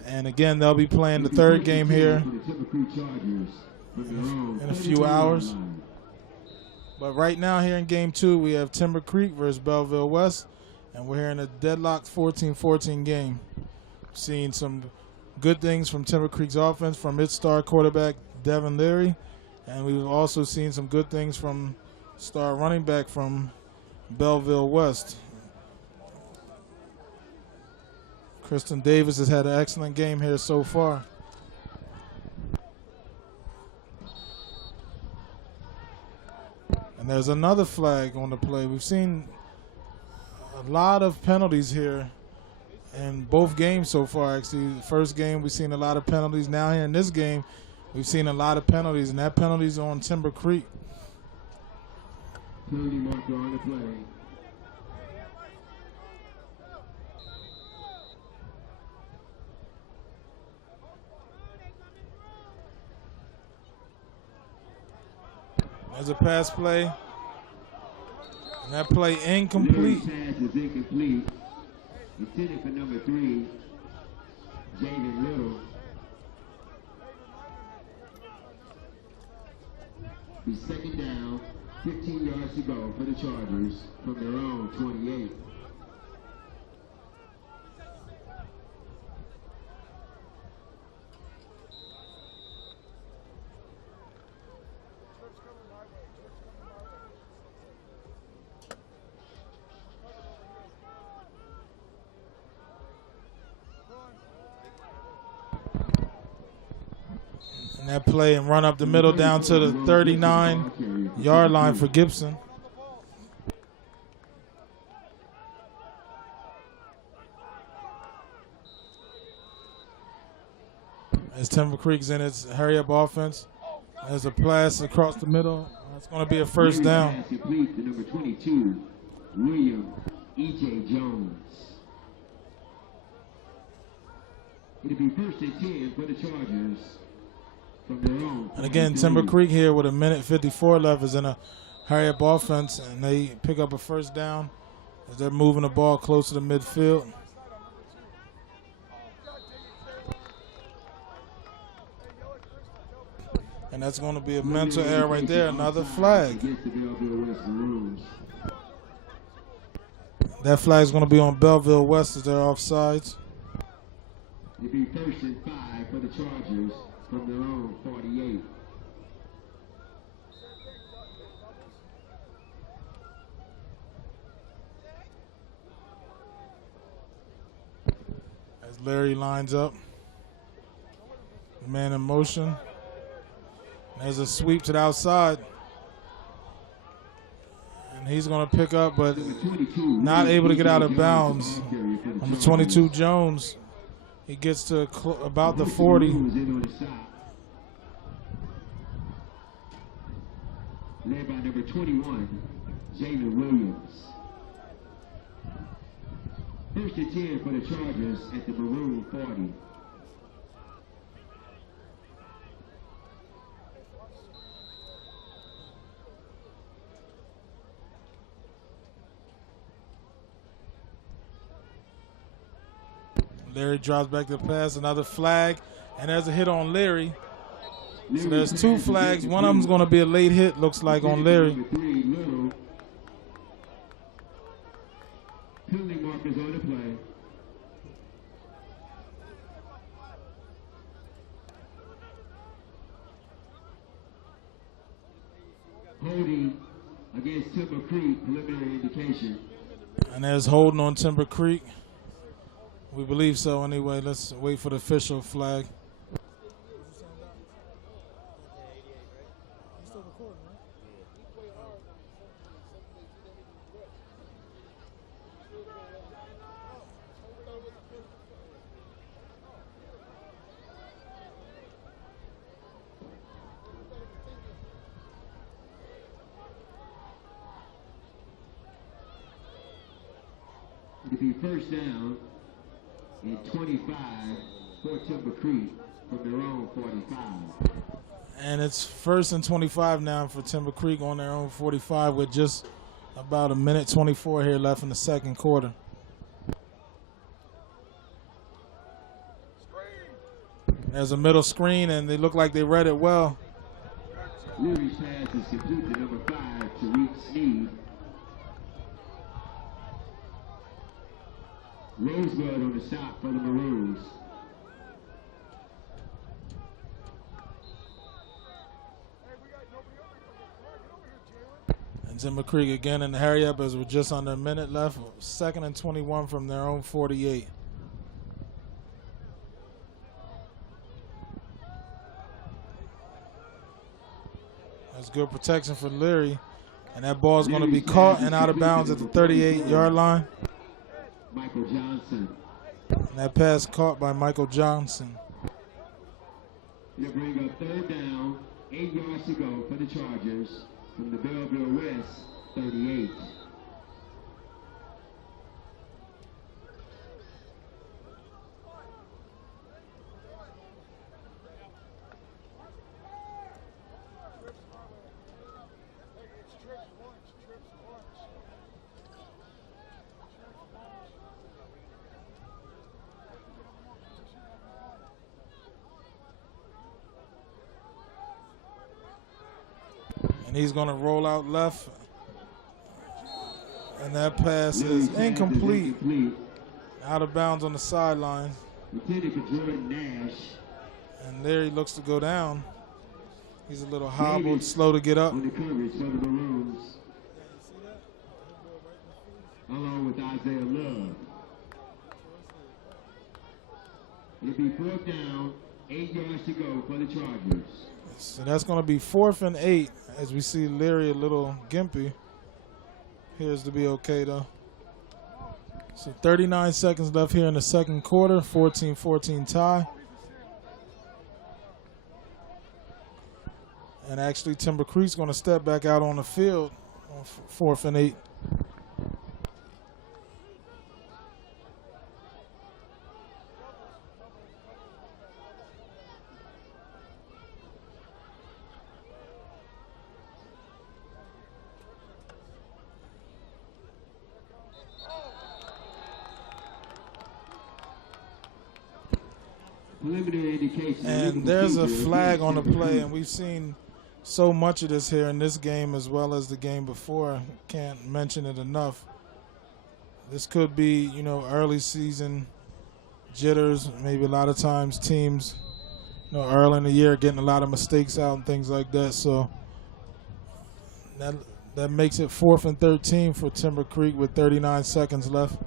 And again, they'll be playing the 3rd game here in a few hours. But right now here in game 2, we have Timber Creek versus Belleville West. And we're here in a deadlocked 14-14 game. Seeing some good things from Timber Creek's offense from its star quarterback, Devin Leary. And we've also seen some good things from star running back from Belleville West. Kristen Davis has had an excellent game here so far. And there's another flag on the play. We've seen a lot of penalties here in both games so far. Actually, the first game we've seen a lot of penalties. Now here in this game, we've seen a lot of penalties, and that penalty's on Timber Creek. Penalty marker on the play. There's a pass play. And that play incomplete. Pass is incomplete. Intended for number 3, Jaden Little. Be second down, 15 yards to go for the Chargers from their own 28. And that play and run up the middle down to the 39-yard line for Gibson. As Timber Creek's in its hurry-up offense, there's a pass across the middle. That's going to be a first down. Pass complete to number 22, William E.J. Jones. It'll be 1st and 10 for the Chargers. And again, Timber Creek here with 1:54 left is in a hurry-up offense, and they pick up a first down as they're moving the ball closer to midfield. And that's going to be a mental error right there, another flag. That flag is going to be on Belleville West as they're offsides. It'll be 1st and 5 for the Chargers from their own 48. As Larry lines up, the man in motion. There's a sweep to the outside. And he's going to pick up, but not able to get out of bounds. Number 22, Jones. He gets to about the 40. Led by number 21, Jalen Williams. 1st and 10 for the Chargers at the Maroon 40. Larry drops back the pass, another flag, and there's a hit on Larry. So there's 2 flags. One of them's going to be a late hit, looks like, on Larry. Penalty markers on the play. Holding against Timber Creek, preliminary indication. And there's holding on Timber Creek. We believe so anyway. Let's wait for the official flag. It'll be first down and 25 for Timber Creek from their own 45. And it's 1st and 25 now for Timber Creek on their own 45 with just about a minute 24 here left in the second quarter. There's a middle screen, and they look like they read it well. Leary's pass is complete to number 5, Tariq Sneed. Rosebud on the stop for the Maroons. And Timber Creek again in the hurry up as we're just under a minute left. 2nd and 21 from their own 48. That's good protection for Leary. And that ball is going to be caught and out of bounds at the 38-yard line. Michael Johnson. And that pass caught by Michael Johnson. They'll bring up third down, 8 yards to go for the Chargers from the Belleville West 38. And he's going to roll out left. And that pass is incomplete. Out of bounds on the sideline. And there he looks to go down. He's a little hobbled, slow to get up. On the coverage for the Maroons. Along with Isaiah Love. It'll be 4th down, 8 yards to go for the Chargers. So that's going to be 4th and 8 as we see Leary a little gimpy. Appears to be okay though. So 39 seconds left here in the second quarter, 14-14 tie. And actually Timber Creek's going to step back out on the field on 4th and 8. And there's a flag on the play, and we've seen so much of this here in this game as well as the game before. Can't mention it enough. This could be, you know, early season jitters. Maybe a lot of times teams, you know, early in the year getting a lot of mistakes out and things like that. So that makes it 4th and 13 for Timber Creek with 39 seconds left.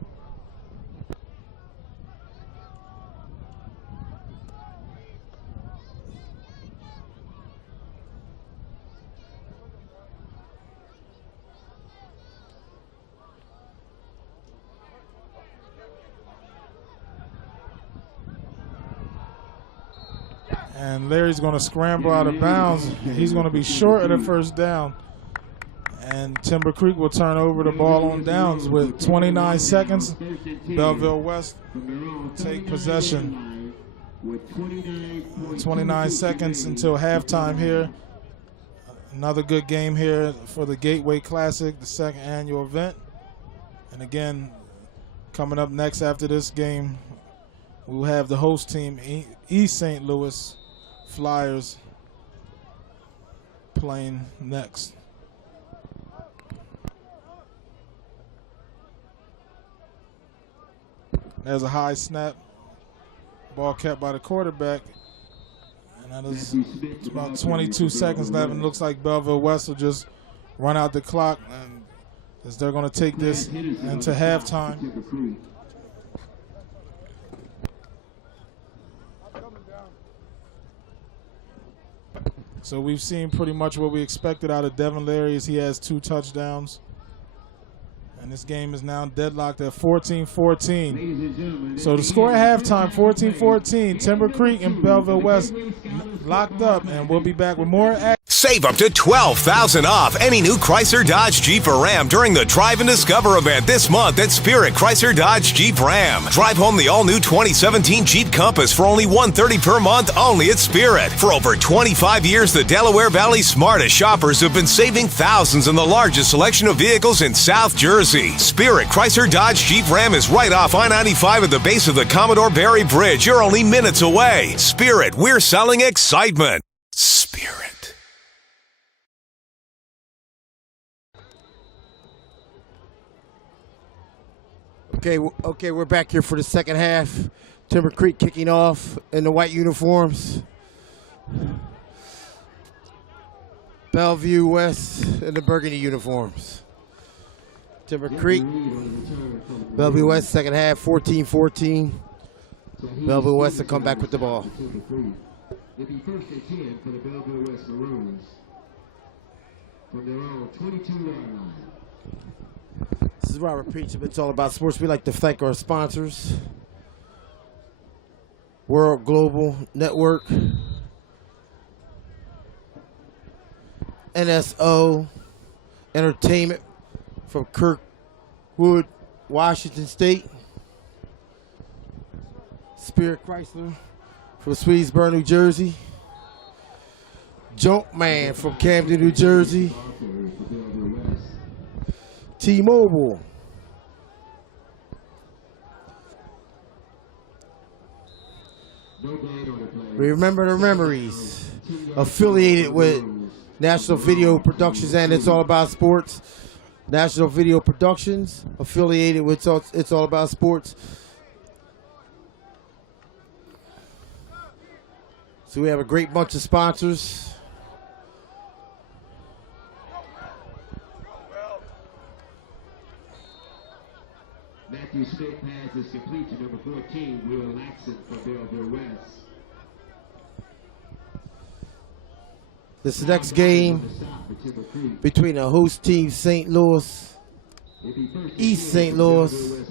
And Larry's going to scramble out of bounds. He's going to be short of the first down. And Timber Creek will turn over the ball on downs with 29 seconds. Belleville West will take possession. 29 seconds until halftime here. Another good game here for the Gateway Classic, the 2nd annual event. And again, coming up next after this game, we'll have the host team, East St. Louis Flyers, playing next. There's a high snap. Ball kept by the quarterback. And that is about 22 seconds left, and it looks like Belleville West will just run out the clock, and as they're going to take this into halftime. So we've seen pretty much what we expected out of Devin Leary as he has 2 touchdowns. And this game is now deadlocked at 14-14. So the score at halftime, 14-14. Timber Creek and Belleville West locked up, and we'll be back with more action. Save up to $12,000 off any new Chrysler, Dodge, Jeep, or Ram during the Drive and Discover event this month at Spirit Chrysler, Dodge, Jeep, Ram. Drive home the all-new 2017 Jeep Compass for only $130 per month only at Spirit. For over 25 years, the Delaware Valley's smartest shoppers have been saving thousands in the largest selection of vehicles in South Jersey. Spirit Chrysler, Dodge, Jeep, Ram is right off I-95 at the base of the Commodore Barry Bridge. You're only minutes away. Spirit, we're selling excitement. Spirit. Okay, we're back here for the second half. Timber Creek kicking off in the white uniforms. Bellevue West in the burgundy uniforms. Timber Creek, Bellevue West second half, 14-14. Bellevue West will come back with the ball. It'll be first and 10 for the Belleville West Maroons from their own 22-yard line. This is Robert Peach. It's all about sports. We'd like to thank our sponsors. World Global Network, NSO Entertainment from Kirkwood, Washington State. Spirit Chrysler from Swedesboro, New Jersey. Junkman from Camden, New Jersey. T-Mobile. Remember the Memories. Affiliated with National Video Productions and It's All About Sports. National Video Productions. Affiliated with It's All About Sports. So we have a great bunch of sponsors. Matthew Smith pass is complete to number 14, Will Laxon from Belleville West. This next game between the host team St. Louis, East St. Louis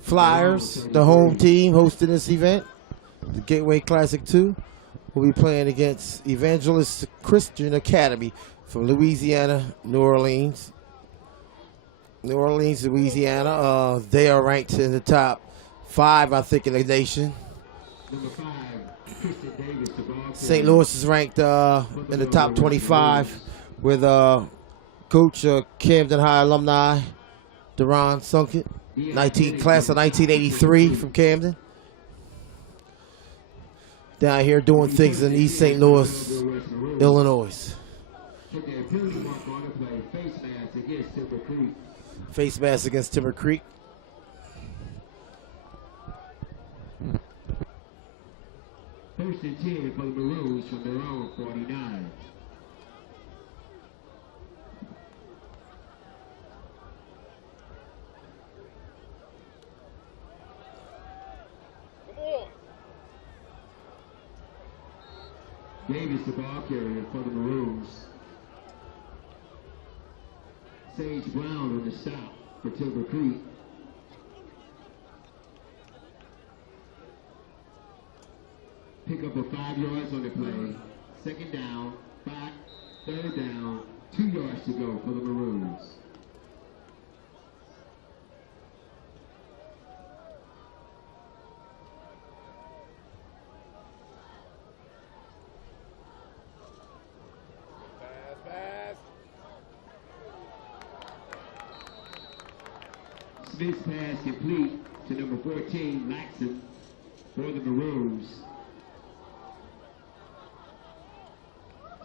Flyers, the home team hosting this event. The Gateway Classic 2 will be playing against Evangelist Christian Academy from Louisiana, New Orleans, Louisiana. They are ranked in the top 5, I think, in the nation. St. Louis is ranked in the top 25 with Coach Camden High alumni, Deron Sunkett, class of 1983 from Camden. Down here doing things in East St. Louis, Illinois. Face mask against Timber Creek. First and 10 for the Maroons from their own 49. Davis, the ball carrier for the Maroons. Sage Brown on the stop for Timber Creek. Pick up a 5 yards on the play. Second down, 5, third down, 2 yards to go for the Maroons. Smith's pass complete to number 14, Laxon, for the Maroons.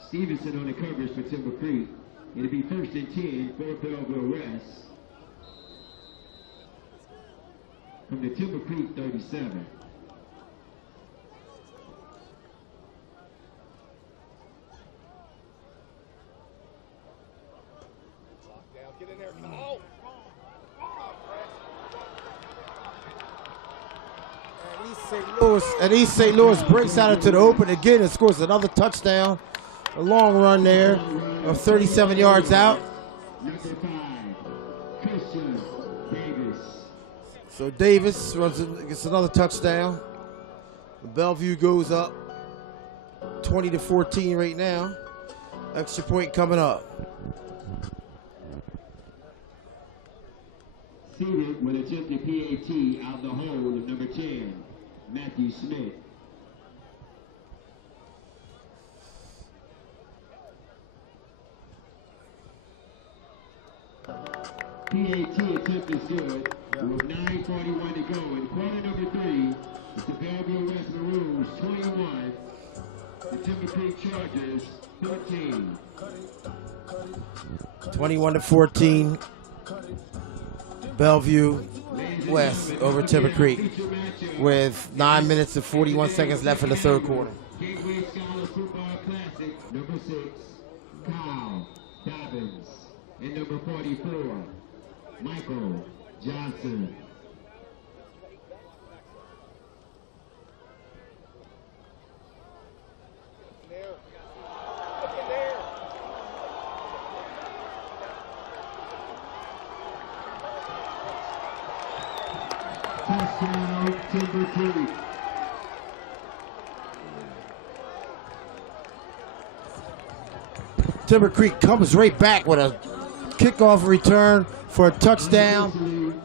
Stevenson on the coverage for Timber Creek. It'll be first and 10 for Belleville West. From the Timber Creek 37. Get in there, Kyle. And East St. Louis breaks out into the open again and scores another touchdown. A long run there of 37 yards out. So Davis gets another touchdown. Bellevue goes up 20-14 right now. Extra point coming up. Seated with attempted PAT out the hole of number 10, Matthew Smith. PAT attempt is good. With 9:41 to go in quarter number 3, it's the Belleville West Maroons 21, the Timber Creek Chargers 13. 21-14. Bellevue West over Timber Creek with 9 minutes and 41 seconds left in the third quarter. Gateway Scholar Football Classic, number 6, Kyle Dobbins, and number 44, Michael Johnson. Touchdown, Timber Creek. Timber Creek comes right back with a kickoff return for a touchdown.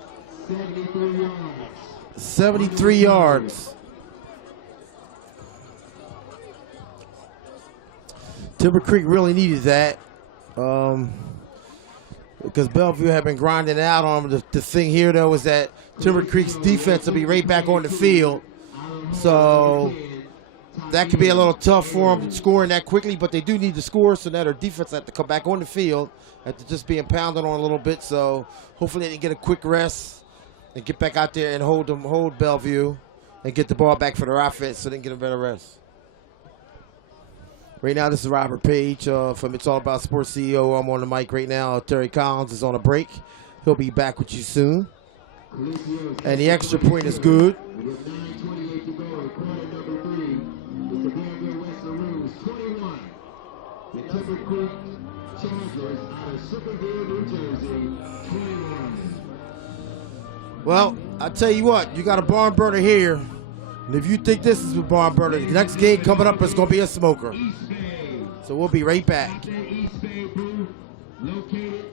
73 yards. Timber Creek really needed that because Bellevue had been grinding out on them. The thing here, though, is that Timber Creek's defense will be right back on the field. So that could be a little tough for them scoring that quickly, but they do need to score, so now their defense have to come back on the field after just being pounded on a little bit. So hopefully they can get a quick rest and get back out there and hold Bellevue and get the ball back for their offense so they can get a better rest. Right now, this is Robert Page from It's All About Sports CEO. I'm on the mic right now. Terry Collins is on a break. He'll be back with you soon. And the extra point is good. With 9:28 to go in quarter number 3, it's the Belleville West Maroons 21. The Timber Creek Chargers out of Superville, New Jersey, 21. Well, I tell you what, you got a barn burner here. And if you think this is a barn burner, the next game coming up is going to be a smoker. East Bay. So we'll be right back. At the East Bay booth, located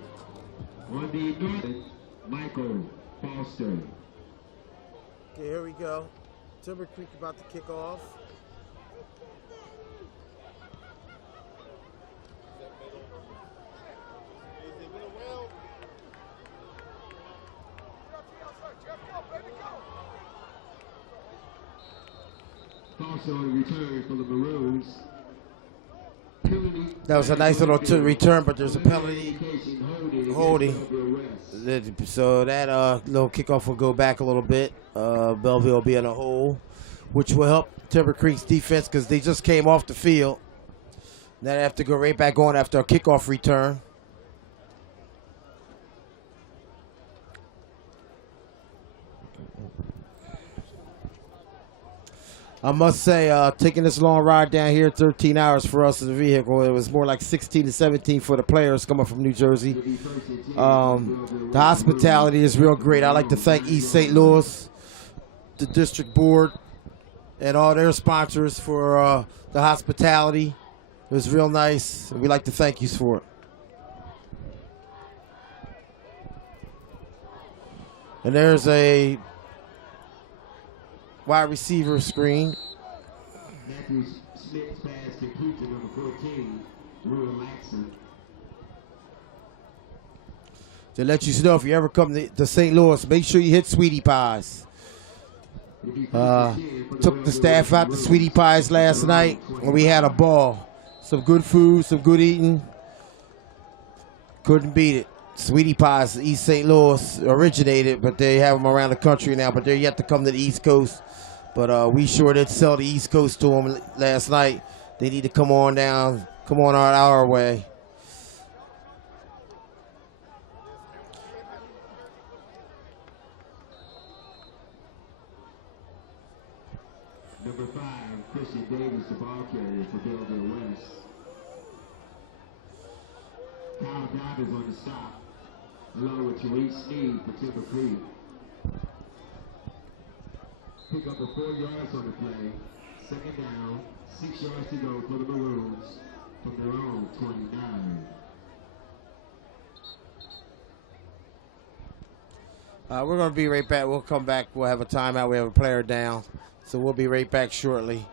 on the north, Michael Foster. Okay, here we go. Timber Creek about to kick off. Also in return for the Maroons. That was a nice little return, but there's a penalty holding. So that little kickoff will go back a little bit. Belleville will be in a hole, which will help Timber Creek's defense because they just came off the field. Now they have to go right back on after a kickoff return. I must say, taking this long ride down here, 13 hours for us in the vehicle. It was more like 16 to 17 for the players coming from New Jersey. The hospitality is real great. I'd like to thank East St. Louis, the district board, and all their sponsors for the hospitality. It was real nice, and we'd like to thank you for it. And there's a wide receiver screen. Matthew Smith's pass complete to number 14, Will Laxon. To let you know, if you ever come to St. Louis, make sure you hit Sweetie Pies. Took the staff out to Sweetie Pies last night, and we had a ball. Some good food, some good eating. Couldn't beat it. Sweetie Pies, East St. Louis originated, but they have them around the country now, but they're yet to come to the East Coast. But we sure did sell the East Coast to them last night. They need to come on down, come on our way. Number 5, Christian Davis, the ball carrier for Belleville West. Kyle Dobbins on the stop, along with Therese Sneed for Timber Creek. Pick up a 4 yards on the play. Second down, 6 yards to go for the Maroons. from their own 29. We're going to be right back. We'll come back. We'll have a timeout. We have a player down. So we'll be right back shortly.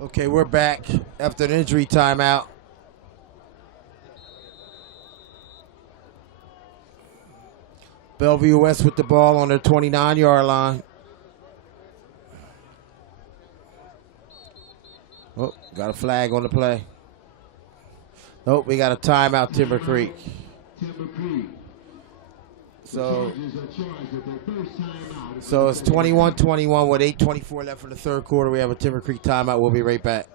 Okay, we're back after an injury timeout. Belleville West with the ball on their 29-yard line. Oh, got a flag on the play. Nope, we got a timeout, Timber Creek. So it's 21-21 with 8:24 left in the third quarter. We have a Timber Creek timeout. We'll be right back.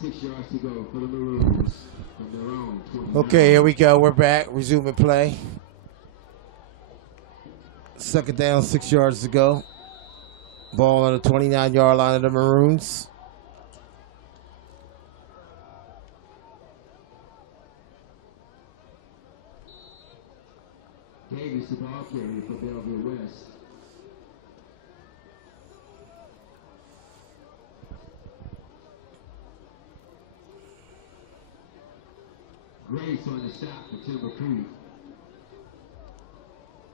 6 yards to go for the Maroons from their own 29. Okay, here we go. We're back. Resuming play. Second down, 6 yards to go. Ball on the 29-yard line of the Maroons. Davis, the ball carrier for Belleville West. Grace on the stop for Timber Creek.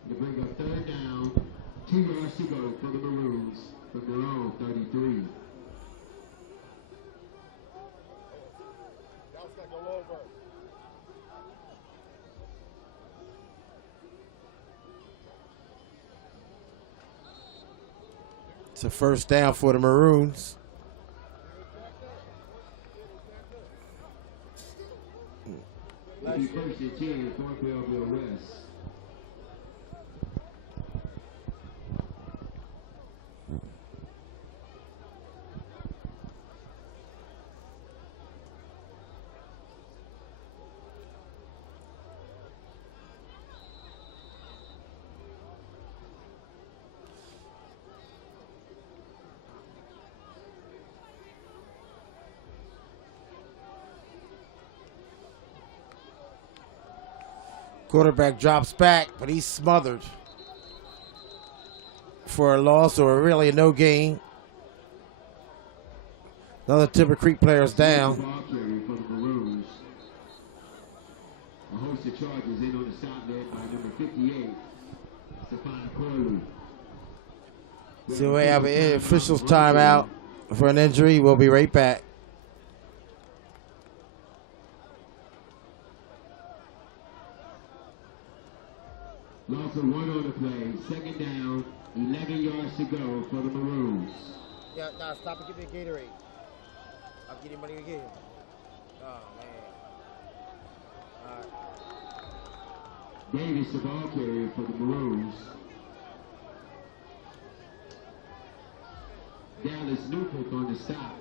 To bring up third down, 2 yards to go for the Maroons from their own 33. It's a first down for the Maroons. It'll be first and 10 for Belleville West. Quarterback drops back, but he's smothered for a loss or really a no gain. Another Timber Creek player's down. Ball carrier for the Maroons. A host of charges in on the stop led by number 58, Stefan Corley. So we have an official's timeout for an injury. We'll be right back. Loss of 1 on the play. Second down, 11 yards to go for the Maroons. Yeah, nah, stop and give me a Gatorade. I'll give you money again. Oh, man. All right. Davis, the ball carrier for the Maroons. Dallas Newkirk on the stop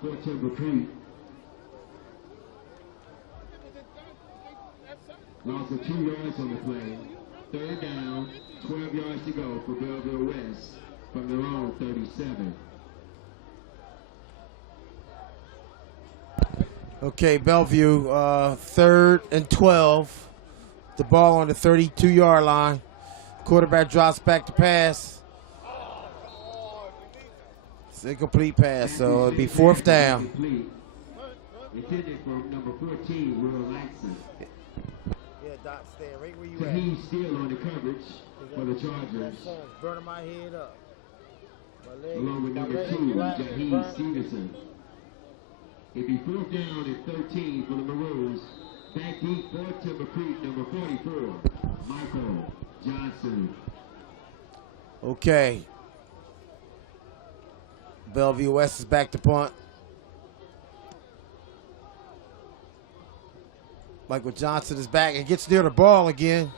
for Timber Creek. Loss of 2 yards on the play. Third down, 12 yards to go for Belleville West from their own 37. Okay, Bellevue, 3rd and 12. The ball on the 32-yard line. Quarterback drops back to pass. It's an incomplete pass, so it'll be 4th down. Intended for number 14, Will Laxon. Yeah, Doc, stay right where you So he's still on the coverage for the Chargers. Burning my head up. Along with number 2, Jaheed Stevenson. It'd be 4th down and 13 for the Maroons. Back deep for Timber Creek, number 44, Michael Johnson. Okay. Bellevue West is back to punt. Michael Johnson is back and gets near the ball again.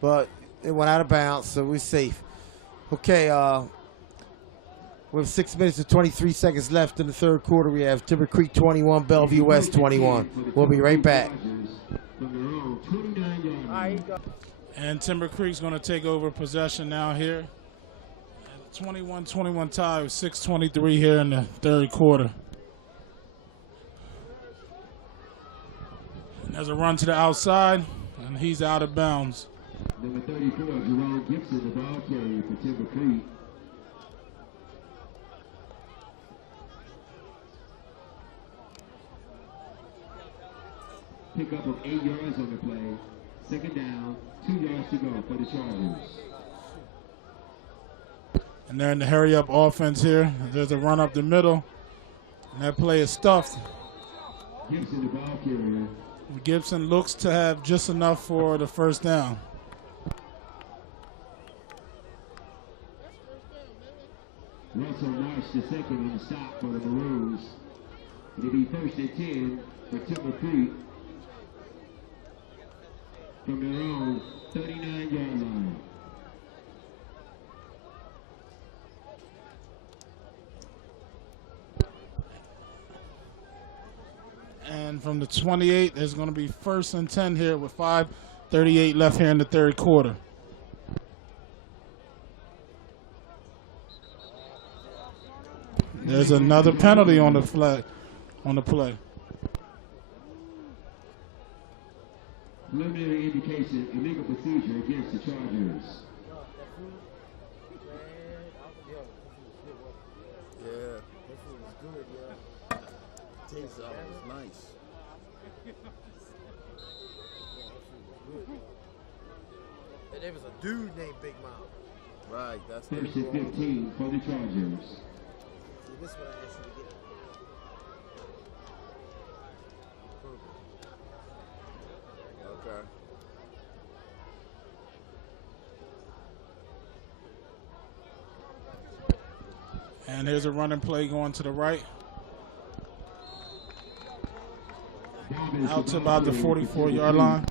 But it went out of bounds, so we're safe. Okay, we have 6 minutes and 23 seconds left in the third quarter. We have Timber Creek 21, Bellevue West 21. We'll be right back. And Timber Creek's going to take over possession now here. 21-21 tie with 6:23 here in the third quarter. And there's a run to the outside, and he's out of bounds. Number 34, Jerome Gibson, the ball carrier for Timber Creek. Pickup of 8 yards on the play. Second down, 2 yards to go for the Chargers. And they're in the hurry-up offense here. There's a run up the middle, and that play is stuffed. Gibson, the ball carrier. Gibson looks to have just enough for the first down. Russell Marsh, the second on the stop for the Maroons. It'll be first and 10 for Timber Creek from their own 39-yard line. And from the 28, there's going to be first and 10 here with 5:38 left here in the third quarter. There's another penalty on the flag, on the play. Preliminary indication, illegal procedure against the Chargers. Yeah, that food is good, yeah. Tastes almost nice. And there was a dude named Big Mouth. Right, that's the First and 15 for the Chargers. See, this is what I asked you to get. Okay. And here's a running play going to the right. Out to about the 44-yard line.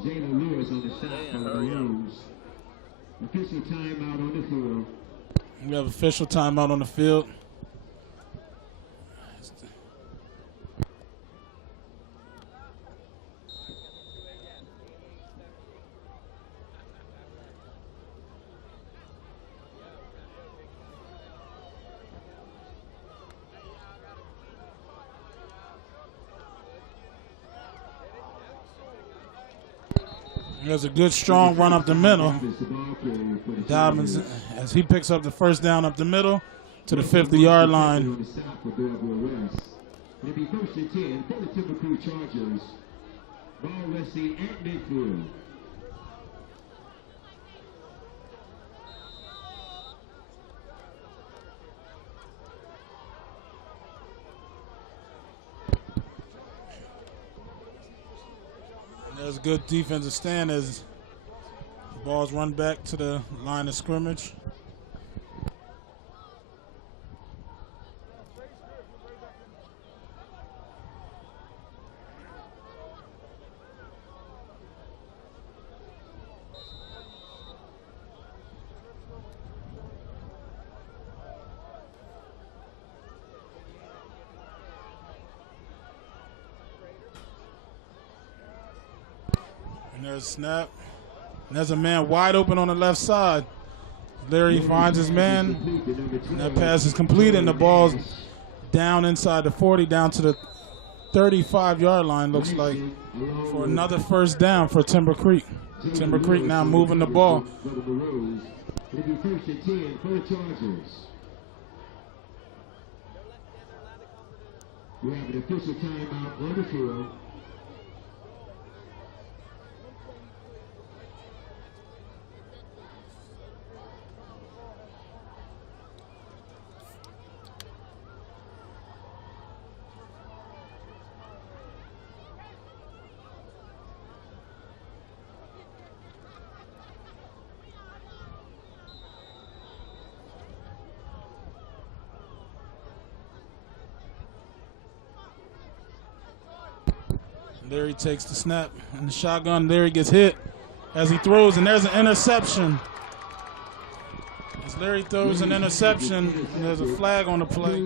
Jalen Lewis on the shot for the Maroons. Official timeout on the field. We have official timeout on the field. There's a good, strong run up the middle. Dobbins, as he picks up the first down up the middle to the 50-yard line. It'll be first and 10 for the Timber Creek Chargers. Ball resting at midfield. There's a good defensive stand as the ball's run back to the line of scrimmage. And there's a snap. And there's a man wide open on the left side. Larry finds his man. And that pass is complete, and the ball's down inside the 40, down to the 35-yard line, looks like, for another first down for Timber Creek. Timber Creek now moving the ball. It'll be first and 10 for the Chargers. We have an official timeout on the field. Larry takes the snap and the shotgun. Larry gets hit as he throws, and there's an interception. As Larry throws an interception, there's a flag on the play.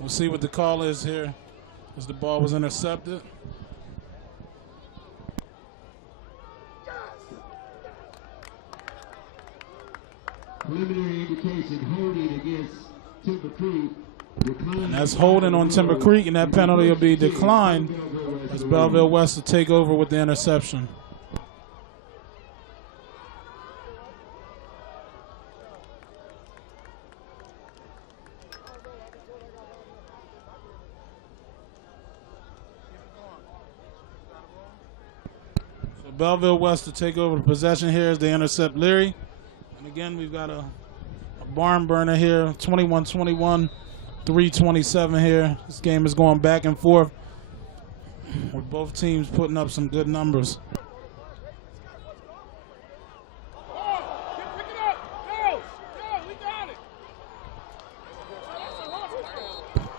We'll see what the call is here as the ball was intercepted. Preliminary indication holding against Timber Creek. And that's holding on Timber Creek, and that penalty will be declined as Belleville West will take over with the interception. Belleville West to take over the possession here as they intercept Leary. And again, we've got a barn burner here, 21-21, 3:27 here. This game is going back and forth with both teams putting up some good numbers.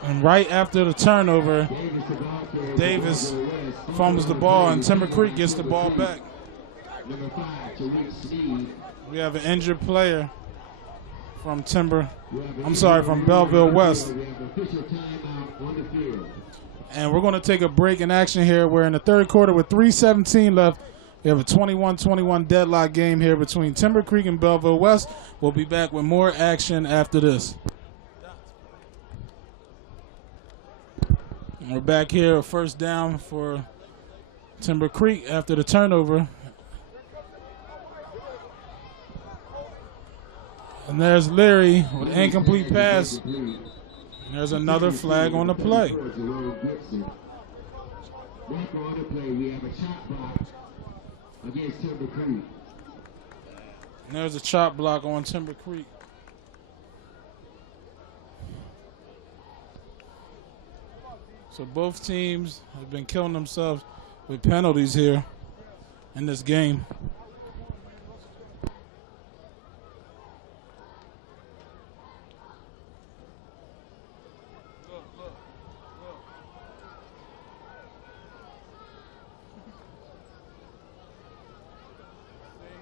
And right after the turnover, Davis fumbles the ball and Timber Creek gets the ball back. We have an injured player from from Belleville West. And we're going to take a break in action here. We're in the third quarter with 3:17 left. We have a 21-21 deadlock game here between Timber Creek and Belleville West. We'll be back with more action after this. And we're back here, first down for Timber Creek after the turnover. And there's Leary with an incomplete pass. And there's another flag on the play. And there's a chop block on Timber Creek. So both teams have been killing themselves with penalties here in this game.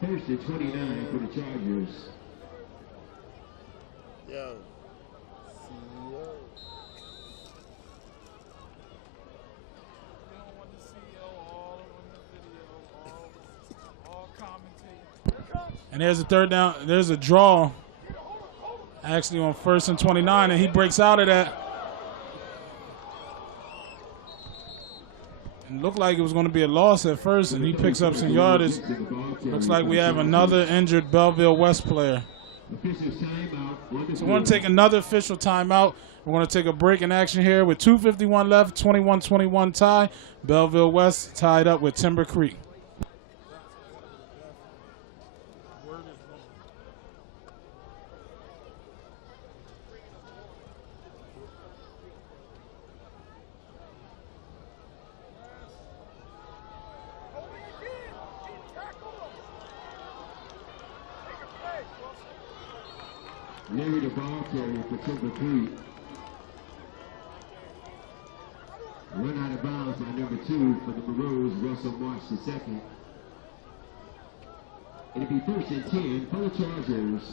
First and 29 for the Chargers. Yo. And there's a third down. There's a draw actually on 1st and 29, and he breaks out of that. And looked like it was going to be a loss at first, and he picks up some yardage. Looks like we have another injured Belleville West player. So we're going to take another official timeout. We're going to take a break in action here with 2:51 left, 21-21 tie. Belleville West tied up with Timber Creek. Larry the ball carrier for Timber Creek. Run out of bounds by number 2 for the Maroons, Russell March II. It'll be 1st and 10 for the Chargers.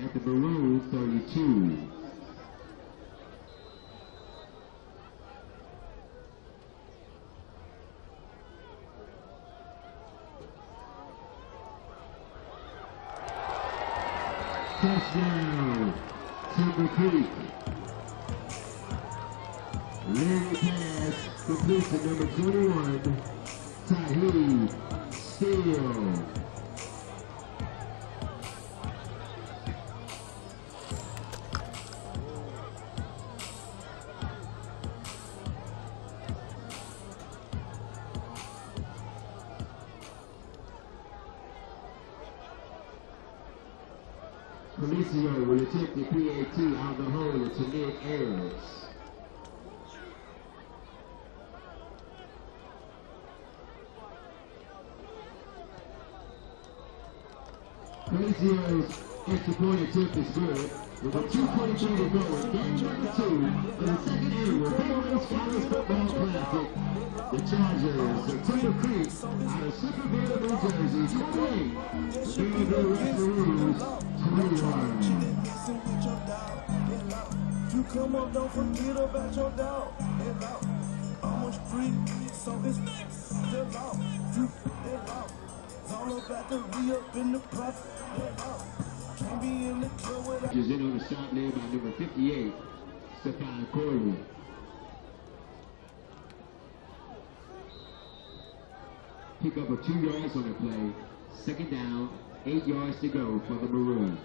At the Maroons 32. Touchdown, Timber Creek. Larry pass complete to number 21, Tahiti Steele. Felicio will attempt the PAT out the hole to mid-airs. Felicio's extra point attempt is good. With a 2:22 to go, game number 2 of the second annual Belleville College Football Classic. The Chargers of Timber Creek out of Superville, New Jersey, 28. The Belleville West Maroons, 21. You come up, don't forget about your dog. I'm a street, so it's still out. You out. It's all about the re-up in the profit. Can't be in the club without. Is in on the stop there by number 58, Stefan Corley. Pick up a 2 yards on the play. 2nd down, 8 yards to go for the Maroons.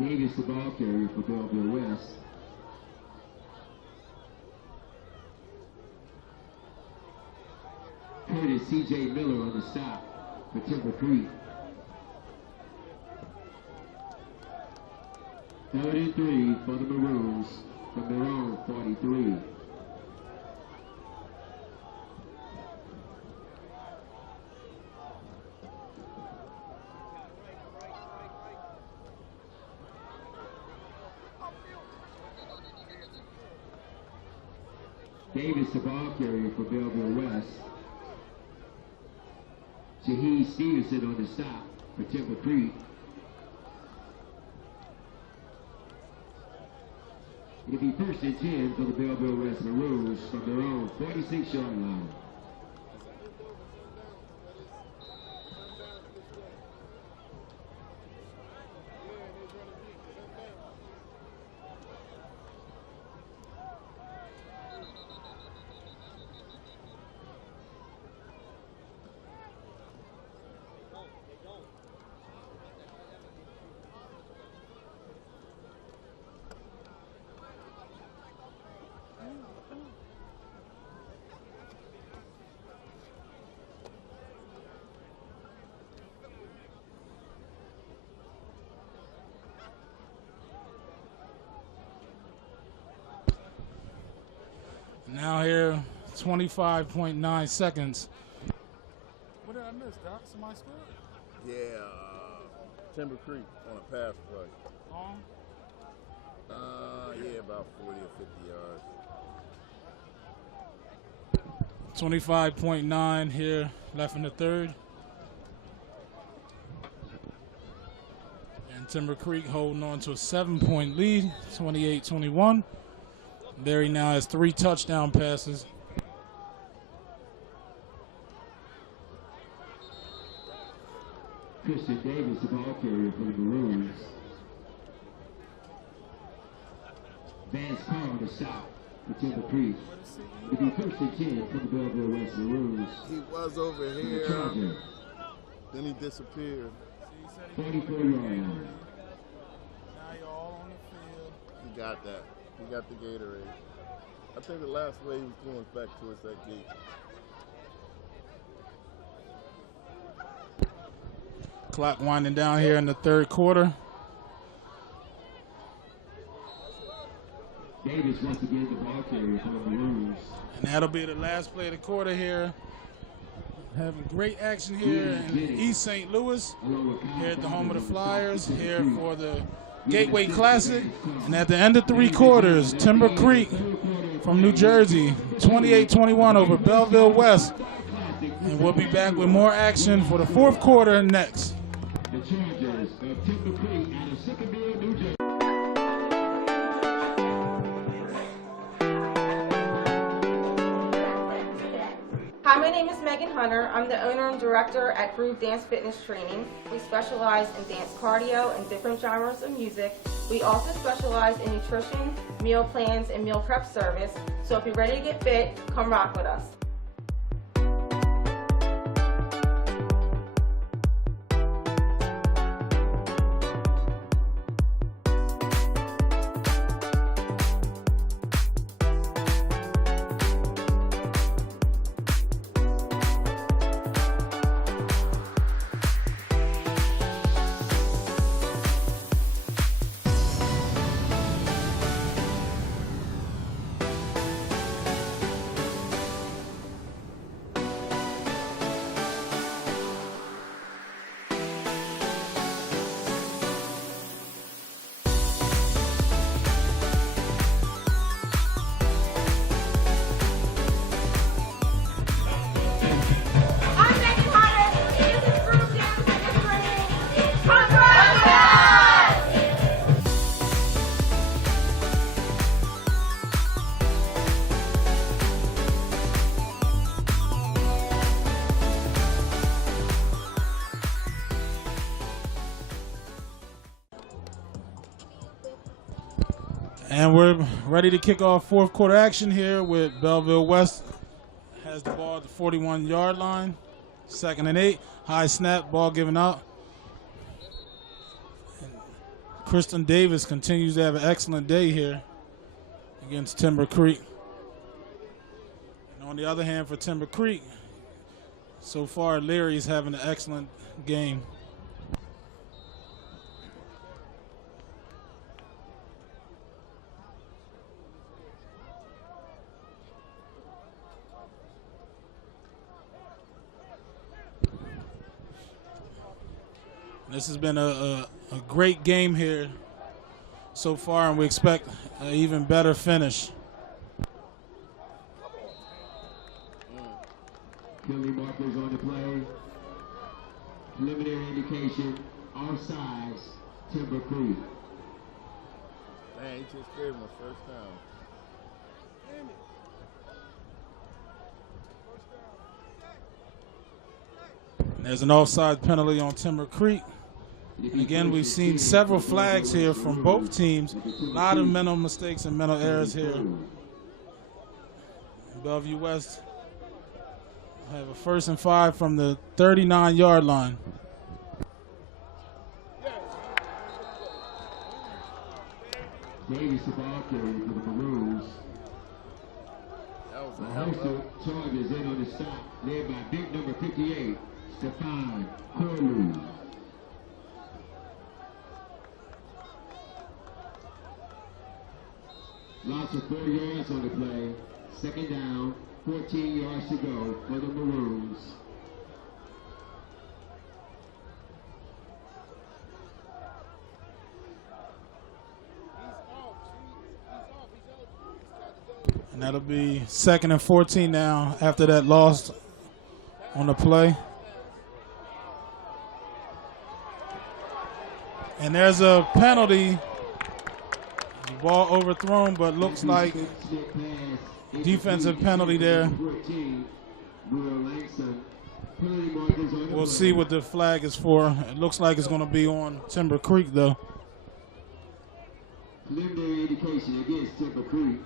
Davis, the ball carrier for Belleville West. Curtis C.J. Miller on the stop for Timber Creek. 3rd and 3 for the Maroons from their own 43. Davis, the ball carrier for Belleville West. Shaheed Stevenson on the stop for Timber Creek. It'll be 1st and 10 for the Belleville West Maroons from their own 46-yard line. Now here, 25.9 seconds. What did I miss, Doc? Somebody scored? Yeah, Timber Creek on a pass play. Long? Yeah, about 40 or 50 yards. 25.9 here, left in the third. And Timber Creek holding on to a 7-point lead, 28-21. There he now has 3 touchdown passes. Christian Davis, the ball carrier for the Maroons. Vance Carr on the stop for Timber Creek. It'll be 1st and 10 for the Belleville West Maroons. He was over here, then he disappeared. 44-yard line. Now you're all on the field. He got that. He got the Gatorade. I think the last way he was going back towards that gate. Clock winding down here in the third quarter. Davis once again the ball carrier for the Maroons. And that'll be the last play of the quarter here. Having great action here in East St. Louis, here at the home of the Flyers, here for the Gateway Classic. And at the end of 3 quarters, Timber Creek from New Jersey, 28-21 over Belleville West. And we'll be back with more action for the 4th quarter next. The Chargers of Timber Creek out of Sycamore, New Jersey. Hi, my name is Megan Hunter. I'm the owner and director at Groove Dance Fitness Training. We specialize in dance cardio and different genres of music. We also specialize in nutrition, meal plans, and meal prep service. So if you're ready to get fit, come rock with us. And we're ready to kick off 4th quarter action here with Belleville West has the ball at the 41-yard line. 2nd and 8. High snap, ball given out. And Kristen Davis continues to have an excellent day here against Timber Creek. And on the other hand, for Timber Creek, so far Leary's having an excellent game. This has been a great game here so far, and we expect an even better finish. Penalty markers on the play. Preliminary indication, offsides, Timber Creek. Dang, he just gave him a first down. There's an offside penalty on Timber Creek. And again, we've seen several flags here from both teams. A lot of mental mistakes and mental errors here. Bellevue West have a 1st and 5 from the 39-yard line. Davis the ball carrier for the Maroons. The Holster Chargers in on the stop, led by big number 58, Stefan Corlew. Loss of 4 yards on the play. 2nd down, 14 yards to go for the Maroons. And that'll be 2nd and 14 now after that loss on the play. And there's a penalty. Ball overthrown, but looks like defensive penalty there. We'll see what the flag is for. It looks like it's going to be on Timber Creek, though. Preliminary indication against Timber Creek.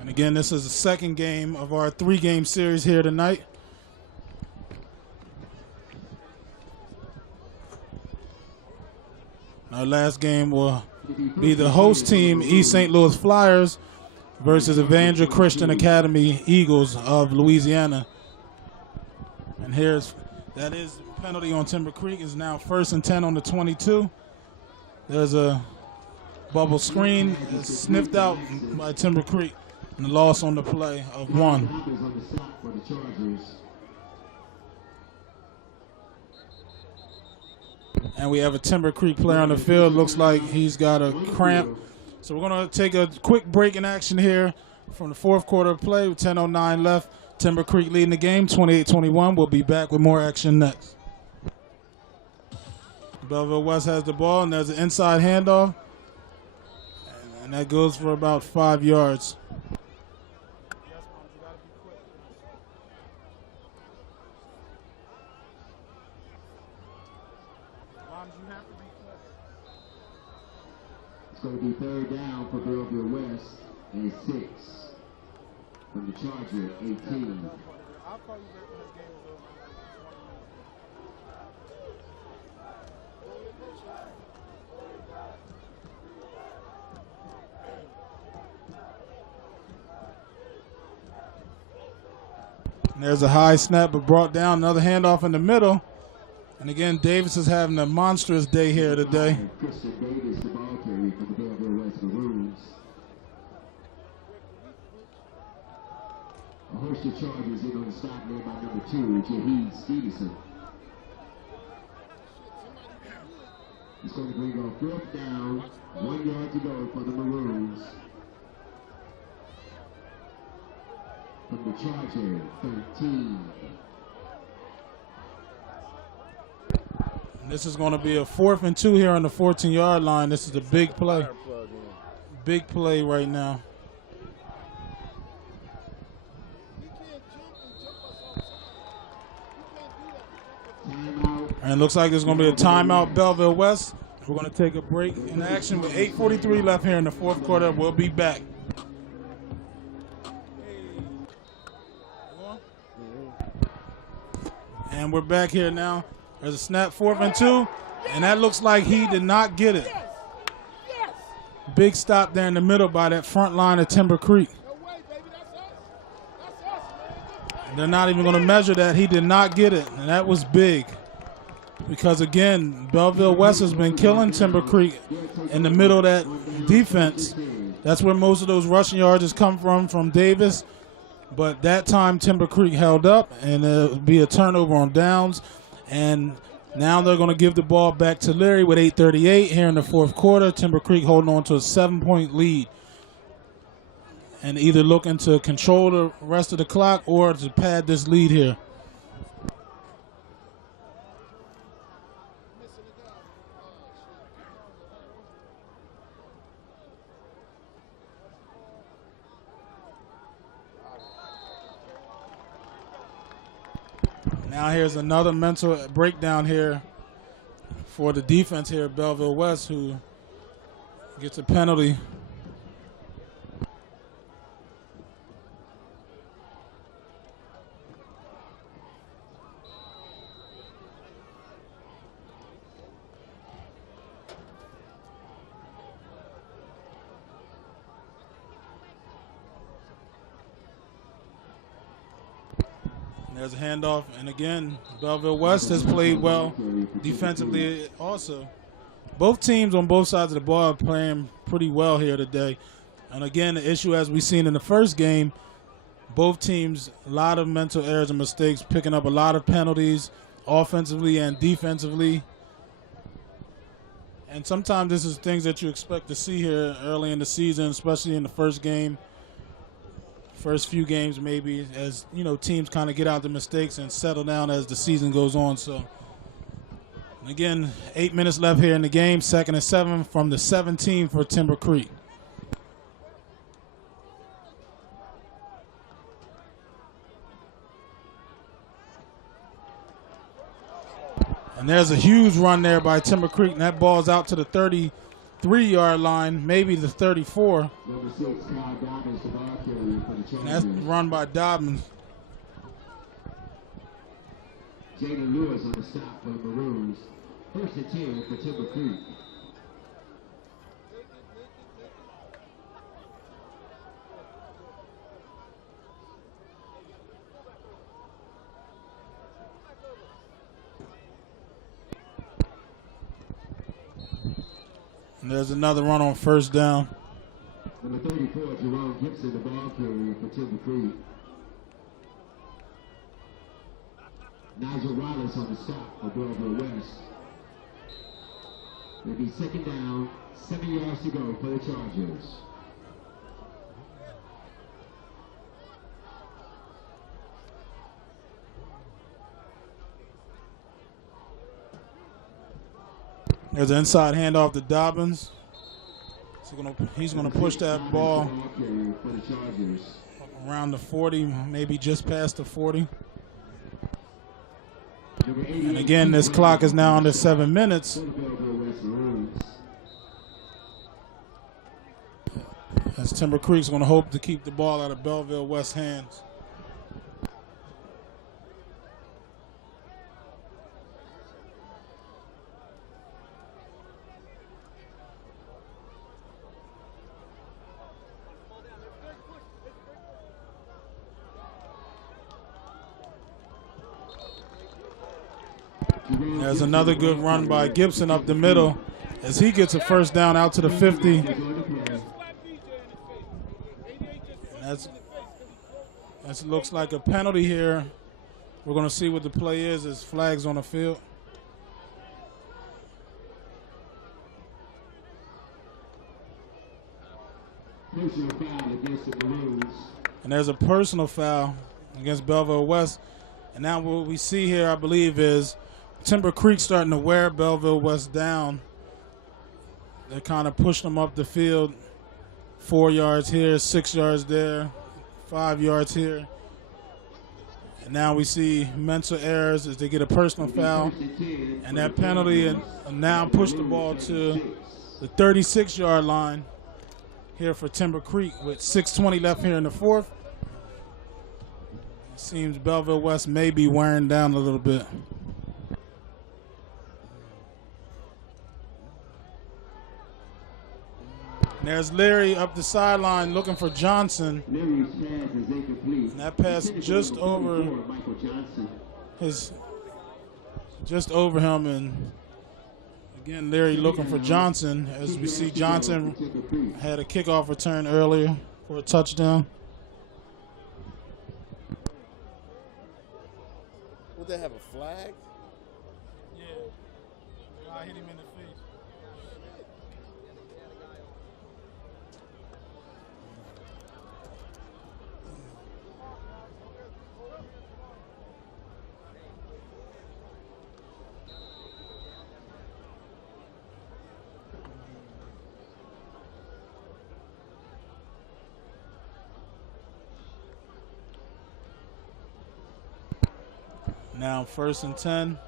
And again, this is the second game of our 3-game series here tonight. Our last game will be the host team, East St. Louis Flyers, versus Evangel Christian Academy Eagles of Louisiana. And that is penalty on Timber Creek. Is now 1st and 10 on the 22. There's a bubble screen. It's sniffed out by Timber Creek, and the loss on the play of 1. And we have a Timber Creek player on the field. Looks like he's got a cramp. So we're going to take a quick break in action here from the 4th quarter of play with 10:09 left. Timber Creek leading the game 28-21. We'll be back with more action next. Belleville West has the ball, and there's an inside handoff. And that goes for about 5 yards. It's going to be 3rd down for Belleville West and 6 from the Charger, 18. And there's a high snap, but brought down. Another handoff in the middle. And again, Davis is having a monstrous day here today. Kristen Davis, the ball carrier for the Belleville West Maroons. A host of Chargers in on the stop led by number 2, Jaheed Stevenson. He's going to bring on 4th down, 1 yard to go for the Maroons. From the Charger, 13. And this is going to be a 4th and 2 here on the 14-yard line. This is a big play. Big play right now. And it looks like there's going to be a timeout, Belleville West. We're going to take a break in action with 8:43 left here in the 4th quarter. We'll be back. And we're back here now There's a snap, 4th and 2, and that looks like he did not get it. Big stop there in the middle by that front line of Timber Creek. They're not even going to measure that. He did not get it, and that was big. Because, again, Belleville West has been killing Timber Creek in the middle of that defense. That's where most of those rushing yards has come from Davis. But that time Timber Creek held up, and it'll be a turnover on downs. And now they're going to give the ball back to Leary with 8:38 here in the 4th quarter. Timber Creek holding on to a 7-point lead. And either looking to control the rest of the clock or to pad this lead here. Now here's another mental breakdown here for the defense here at Belleville West, who gets a penalty. There's a handoff, and again, Belleville West has played well defensively also. Both teams on both sides of the ball are playing pretty well here today. And again, the issue, as we've seen in the first game, both teams, a lot of mental errors and mistakes, picking up a lot of penalties offensively and defensively. And sometimes this is things that you expect to see here early in the season, especially in the first game. First few games maybe, as you know, teams kind of get out the mistakes and settle down as the season goes on. So again, 8 minutes left here in the game. 2nd and 7 from the 17 for Timber Creek. And there's a huge run there by Timber Creek, and that ball's out to the 33-yard line, maybe the 34. And that's run by Dobbins. Jaden Lewis on the stop for the Maroons. 1st and 10 for Timber Creek. And there's another run on 1st down. Number 34, Jerome Gibson, the ball carrier for Timber Creek. Nigel Wallace on the stop for Belleville West. It'll be 2nd down, 7 yards to go for the Chargers. There's an inside handoff to Dobbins. He's gonna push that ball around the 40, maybe just past the 40. And again, this clock is now under 7 minutes. As Timber Creek's gonna hope to keep the ball out of Belleville West hands. There's another good run by Gibson up the middle as he gets a 1st down out to the 50. That looks like a penalty here. We're going to see what the play is as flags on the field. And there's a personal foul against Belleville West. And now what we see here, I believe, is Timber Creek starting to wear Belleville West down. They're kind of pushing them up the field. 4 yards here, 6 yards there, 5 yards here. And now we see mental errors as they get a personal foul. And that penalty and now push the ball to the 36-yard line here for Timber Creek with 6:20 left here in the 4th. It seems Belleville West may be wearing down a little bit. And there's Leary up the sideline looking for Johnson. Leary's pass is incomplete. And that pass just over Michael Johnson. just over him, and again Leary looking for Johnson. As we see, Johnson had a kickoff return earlier for a touchdown. Would they have a flag? Yeah, I hit him in the face. Now 1st and 10.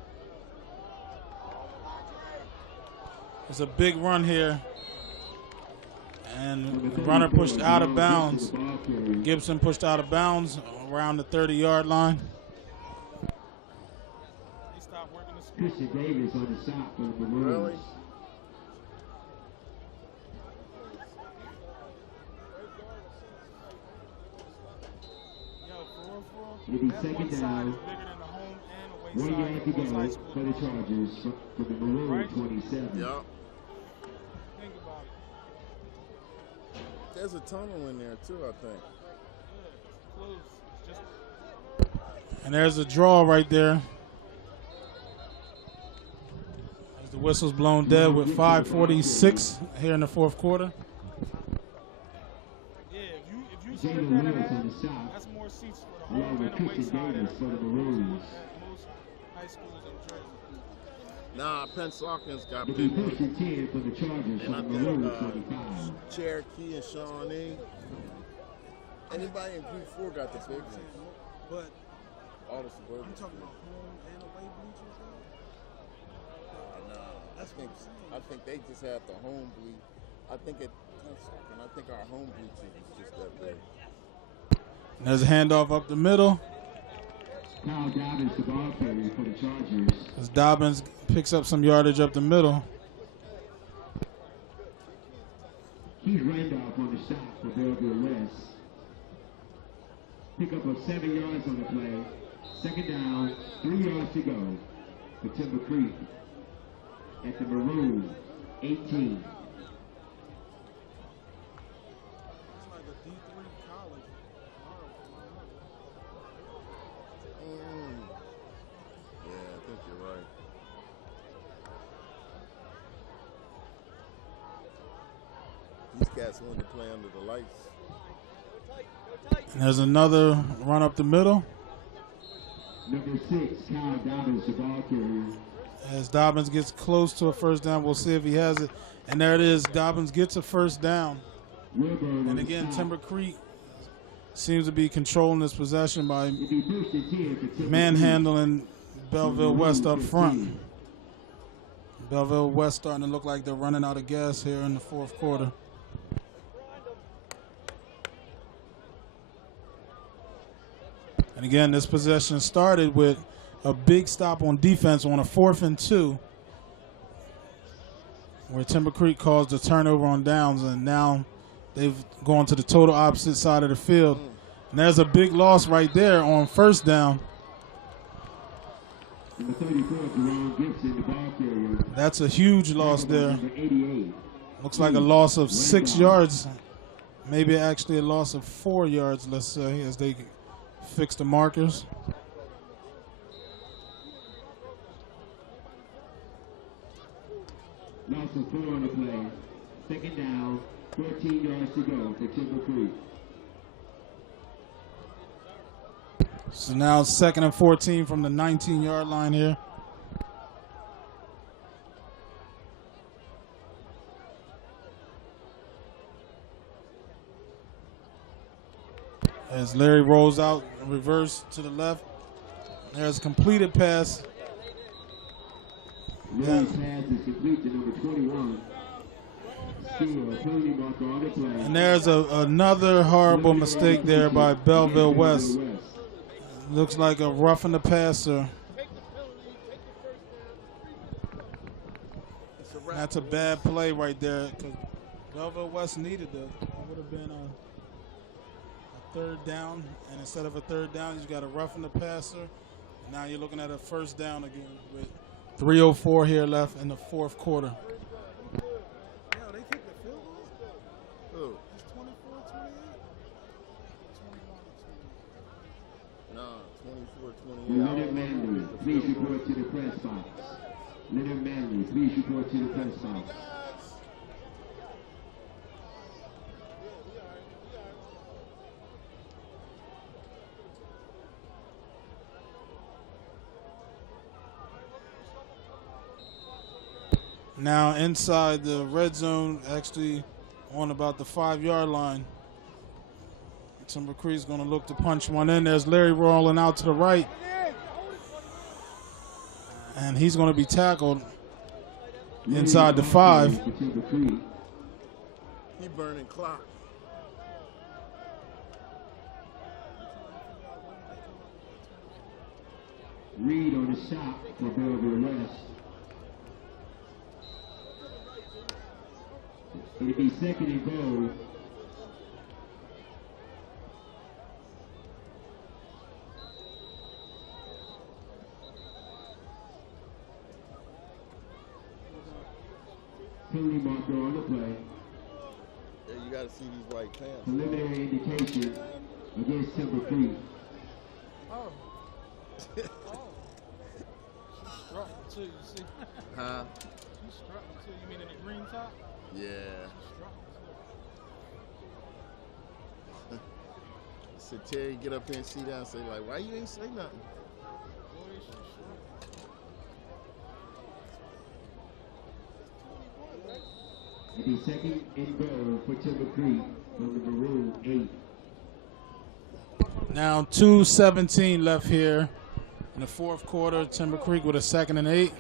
There's a big run here. And the runner pushed out of bounds. Gibson pushed out of bounds around the 30-yard line. Christian Davis on the stop for the Maroons. Really? It'll be second down. 1 yard to go for the Chargers for the Maroon 27. Yup. There's a tunnel in there too, I think. And there's a draw right there. As the whistle's blown dead with 5:46 here in the 4th quarter. Jalen Lewis on the stop. Along with Christian Davis for the Maroons. Nah, Pensacken's got It'll be big ones. 1st and 10 for the Chargers And for I the think Maroons 25. Cherokee and Shawnee. Anybody in Group 4 got the big ones. But All the suburban. I'm talking about home and away bleachers. I think they just have the home bleach. I think our home bleachers is just that big. there's a handoff up the middle. Kyle Dobbins, the ball carrier for the Chargers. As Dobbins picks up some yardage up the middle. Keith Randolph on the stop for Belleville West. Pick up of 7 yards on the play. Second down, 3 yards to go for Timber Creek at the Maroon 18. Yeah, I think you're right. These cats want to play under the lights. And there's another run up the middle. Number 6, Kyle Dobbins, the ball carrier. As Dobbins gets close to a first down, we'll see if he has it. And there it is. Dobbins gets a first down. Wilburn And again, Timber Creek seems to be controlling this possession by manhandling Belleville West up front. Belleville West starting to look like they're running out of gas here in the 4th quarter. And again, this possession started with a big stop on defense on a 4th and 2, where Timber Creek caused a turnover on downs, and now they've gone to the total opposite side of the field. And there's a big loss right there on first down. Number 34, Jerome Gibson, the ball carrier. That's a huge loss there. Number 88. Looks like a loss of 6 yards, maybe actually a loss of 4 yards, let's say, as they fix the markers. Loss of 4 on the play. Second down, 14 yards to go for Timber Creek. So now 2nd and 14 from the 19-yard line here. As Larry rolls out, reverse to the left. There's a completed pass. Larry's pass is complete to number 21. Still a penalty marker on the play. And there's another horrible mistake there by Belleville West. Looks like a roughing the passer. That's a bad play right there. Belleville West needed that. It would have been a third down, and instead of a third down, you got to roughen the passer. Now you're looking at a first down again with 3:04 here left in the fourth quarter. They kicked the field goal? Who? It's 24-28. No, 24-28. Leonard Manley, please report to the press box. Leonard Manley, please report to the press box. Now inside the red zone, actually on about the 5-yard line. Timber Creek's going to look to punch one in. There's Larry rolling out to the right. And he's going to be tackled inside the 5. He burning clock. Reed on the stop for Belleville West. It'll be second and goal. Tony Marco on the play. Yeah, you got to see these white pants. Preliminary indication against Timber Creek. Huh? You mean in the green top? Yeah. So Terry get up here and sit down and say, like, why you ain't say nothing? It'll be second and goal for Timber Creek from the Maroon 8. Now 2:17 left here in the fourth quarter. Timber Creek with a 2nd and 8.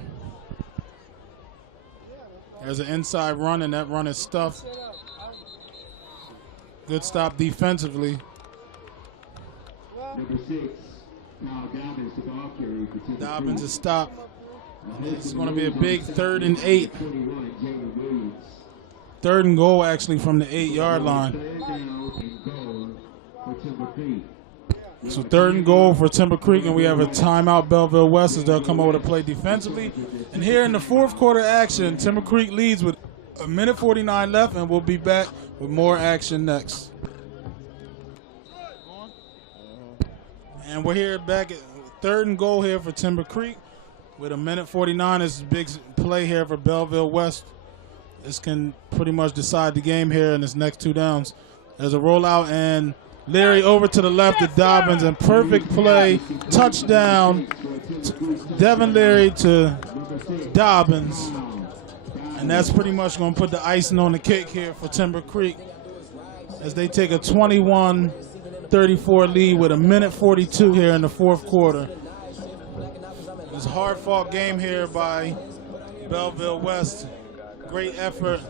There's an inside run, and that run is stuffed. Good stop defensively. Number 6, Kyle Dobbins, the ball carrier for Timber Dobbins Creek. is stopped. And it's going to be a big 3rd and 8. 21, Jalen Williams. 3rd and goal, actually, from the 8-yard line. Third down and goal for Timber Creek. So 3rd and goal for Timber Creek, and we have a timeout Belleville West as they'll come over to play defensively. And here in the fourth quarter action, Timber Creek leads with 1:49 left, and we'll be back with more action next. And we're here back at 3rd and goal here for Timber Creek with 1:49. This is a big play here for Belleville West. This can pretty much decide the game here in this next 2 downs. There's a rollout, and Leary over to the left to Dobbins, and perfect play, touchdown, Devin Leary to Dobbins. And that's pretty much going to put the icing on the cake here for Timber Creek as they take a 21-34 lead with 1:42 here in the fourth quarter. It's a hard-fought game here by Belleville West. Great effort.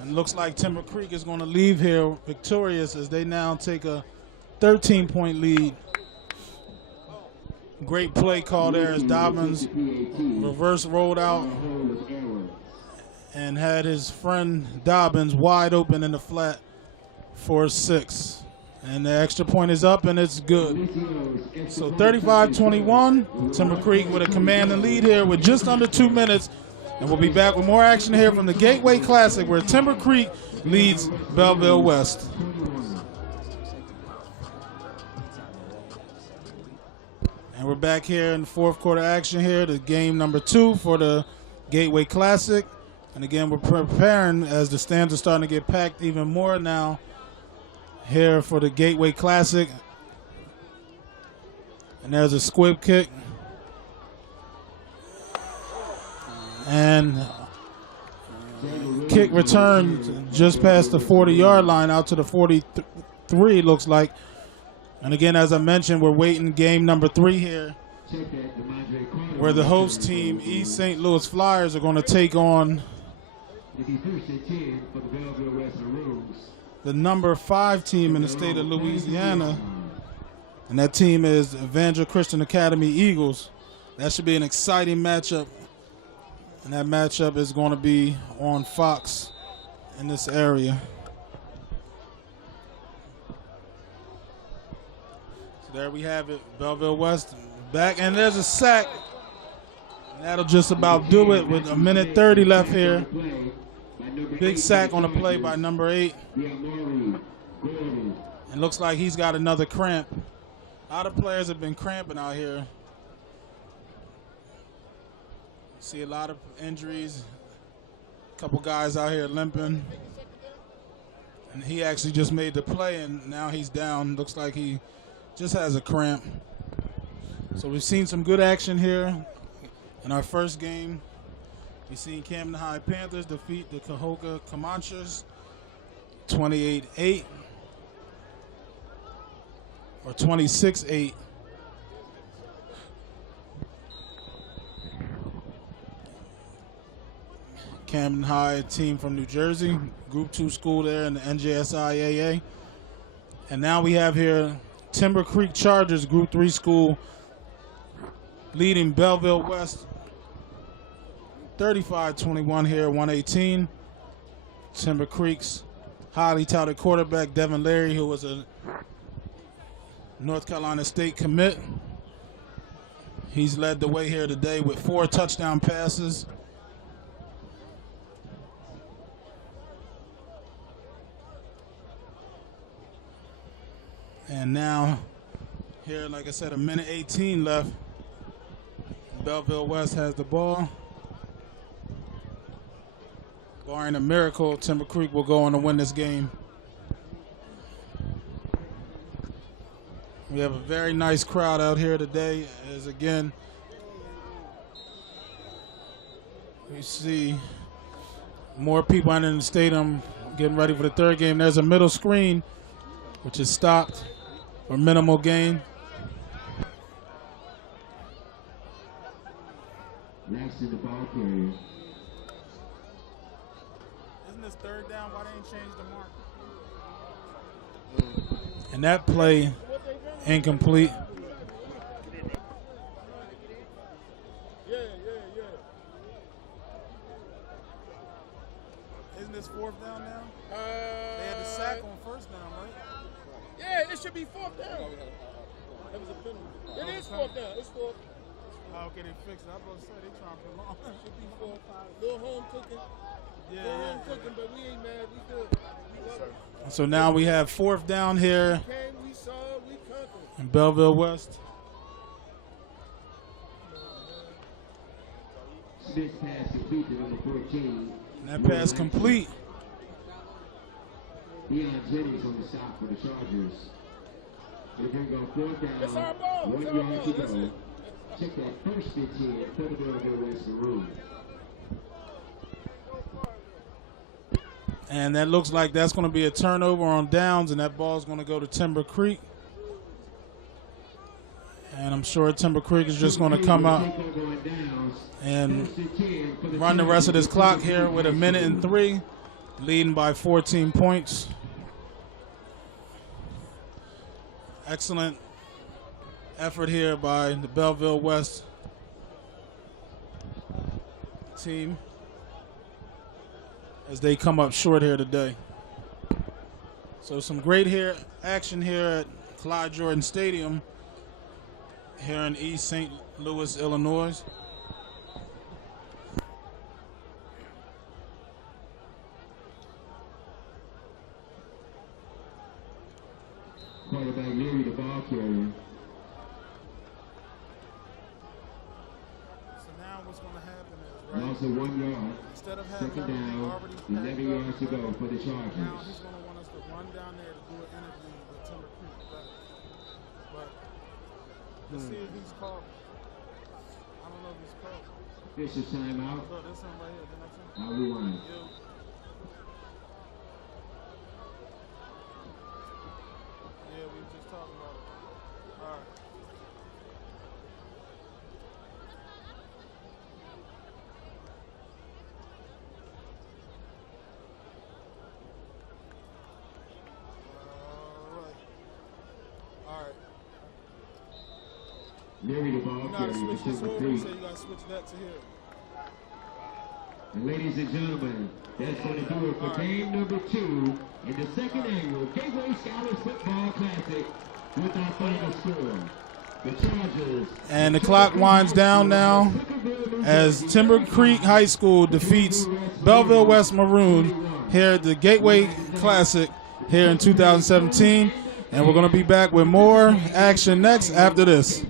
And looks like Timber Creek is going to leave here victorious as they now take a 13-point lead. Great play call there as Dobbins reverse rolled out and had his friend Dobbins wide open in the flat for a 6. And the extra point is up, and it's good. So 35-21, Timber Creek with a commanding lead here with just under 2 minutes. And we'll be back with more action here from the Gateway Classic where Timber Creek leads Belleville West. And we're back here in the fourth quarter action here, the game number 2 for the Gateway Classic. And again, we're preparing as the stands are starting to get packed even more now here for the Gateway Classic. And there's a squib kick. And kick returned just past the 40-yard line out to the 43, looks like. And again, as I mentioned, we're waiting game number 3 here, where the host team, East St. Louis Flyers, are going to take on the number 5 team in the state of Louisiana. And that team is Evangel Christian Academy Eagles. That should be an exciting matchup. And that matchup is going to be on Fox in this area. So there we have it. Belleville West back, and there's a sack. And that'll just about do it with 1:30 left here. Big sack on the play by number 8. And looks like he's got another cramp. A lot of players have been cramping out here. See a lot of injuries. A couple guys out here limping. And he actually just made the play, and now he's down. Looks like he just has a cramp. So we've seen some good action here in our first game. We've seen Camden High Panthers defeat the Cahoga Comanches 28-8 or 26-8. Camden High, a team from New Jersey, Group 2 school there in the NJSIAA. And now we have here Timber Creek Chargers, Group 3 school, leading Belleville West 35-21 here, 118. Timber Creek's highly touted quarterback, Devin Leary, who was a North Carolina State commit. He's led the way here today with 4 touchdown passes. And now, here, like I said, 1:18 left. Belleville West has the ball. Barring a miracle, Timber Creek will go on to win this game. We have a very nice crowd out here today, as again, we see more people entering the stadium getting ready for the third game. There's a middle screen, which is stopped for minimal gain. Next to the ball carrier. Isn't this third down? Why they ain't changed the mark? And that play incomplete. Isn't this fourth down now? They had the sack on first down, right? Yeah, it should be fourth down. That was a penalty. It is fourth down. It's fourth. Oh, okay, they fixed it. I was going to say they trying to prolong. Should be fourth. Little home cooking. Yeah, Little yeah, home cooking, but we ain't mad. We good. We love it. So now we have fourth down here We came, we saw, we conquered. in Belleville West. Smith pass complete to number 14. And that pass complete. Deion Jennings on the stop for the Chargers. They bring on fourth down. It's our ball. 1 It's our yard to ball. That's go. it. Check that first 15 for the Belleville West Maroon. And that looks like that's going to be a turnover on downs, and that ball's going to go to Timber Creek. And I'm sure Timber Creek is just going to come out and run the rest of this clock here with 1:03, leading by 14 points. Excellent effort here by the Belleville West team as they come up short here today. So some great action here at Clyde Jordan Stadium here in East St. Louis, Illinois. Quarterback Leary, the ball carrier. So now what's going to happen is, Loss of 1 yard. instead of having Second everything down. already 11 packed yards to up, go for the now he's Chargers. going to want us to run down there to do an interview with Timber Creek. But let's see if he's called. I don't know if he's called. This is timeout. Look, this one right here. The next one. I'll rewind. Yeah, we were just talking about it. All right. All right. Leary, the ball You gotta carrier, switch this Timber over. Creek. So you gotta switch that to here. And ladies and gentlemen, that's going to do it for game number 2 in the second annual Gateway Scholars Football Classic with our final score. The Chargers. And the clock winds down now as Timber Creek High School defeats Belleville West Maroon here at the Gateway Classic here in 2017. And we're going to be back with more action next after this.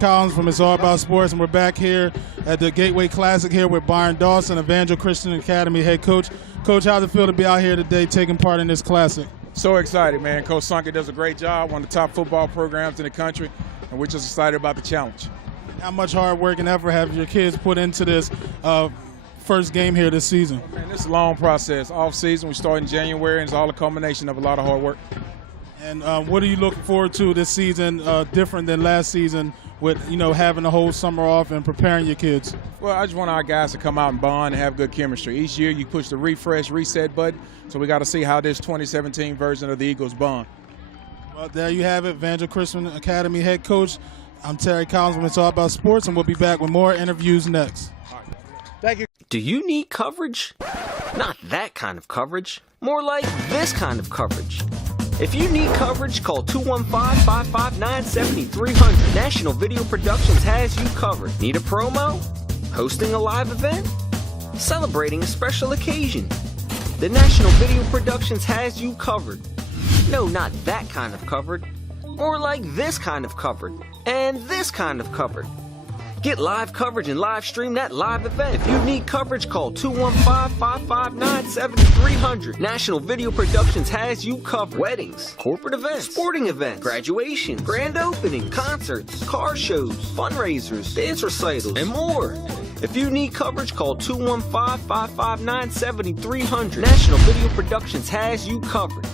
Collins from It's All About Sports, and we're back here at the Gateway Classic here with Byron Dawson, Evangel Christian Academy head coach. Coach, how's it feel to be out here today taking part in this classic? So excited, man. Coach Sonke does a great job, one of the top football programs in the country, and we're just excited about the challenge. How much hard work and effort have your kids put into this first game here this season? Man, this is a long process. Off season, we start in January, and it's all a culmination of a lot of hard work. And what are you looking forward to this season, different than last season, with having the whole summer off and preparing your kids? Well, I just want our guys to come out and bond and have good chemistry. Each year, you push the refresh, reset button, so we got to see how this 2017 version of the Eagles bond. Well, there you have it, Evangel Christian Academy head coach. I'm Terry Collins from It's All About Sports, and we'll be back with more interviews next. Thank you. Do you need coverage? Not that kind of coverage. More like this kind of coverage. If you need coverage, call 215-559-7300. National Video Productions has you covered. Need a promo? Hosting a live event? Celebrating a special occasion? The National Video Productions has you covered. No, not that kind of covered. More like this kind of covered. And this kind of covered. Get live coverage and live stream that live event. If you need coverage, call 215-559-7300. National Video Productions has you covered. Weddings, corporate events, sporting events, graduation, grand opening, concerts, car shows, fundraisers, dance recitals, and more. If you need coverage, call 215-559-7300. National Video Productions has you covered.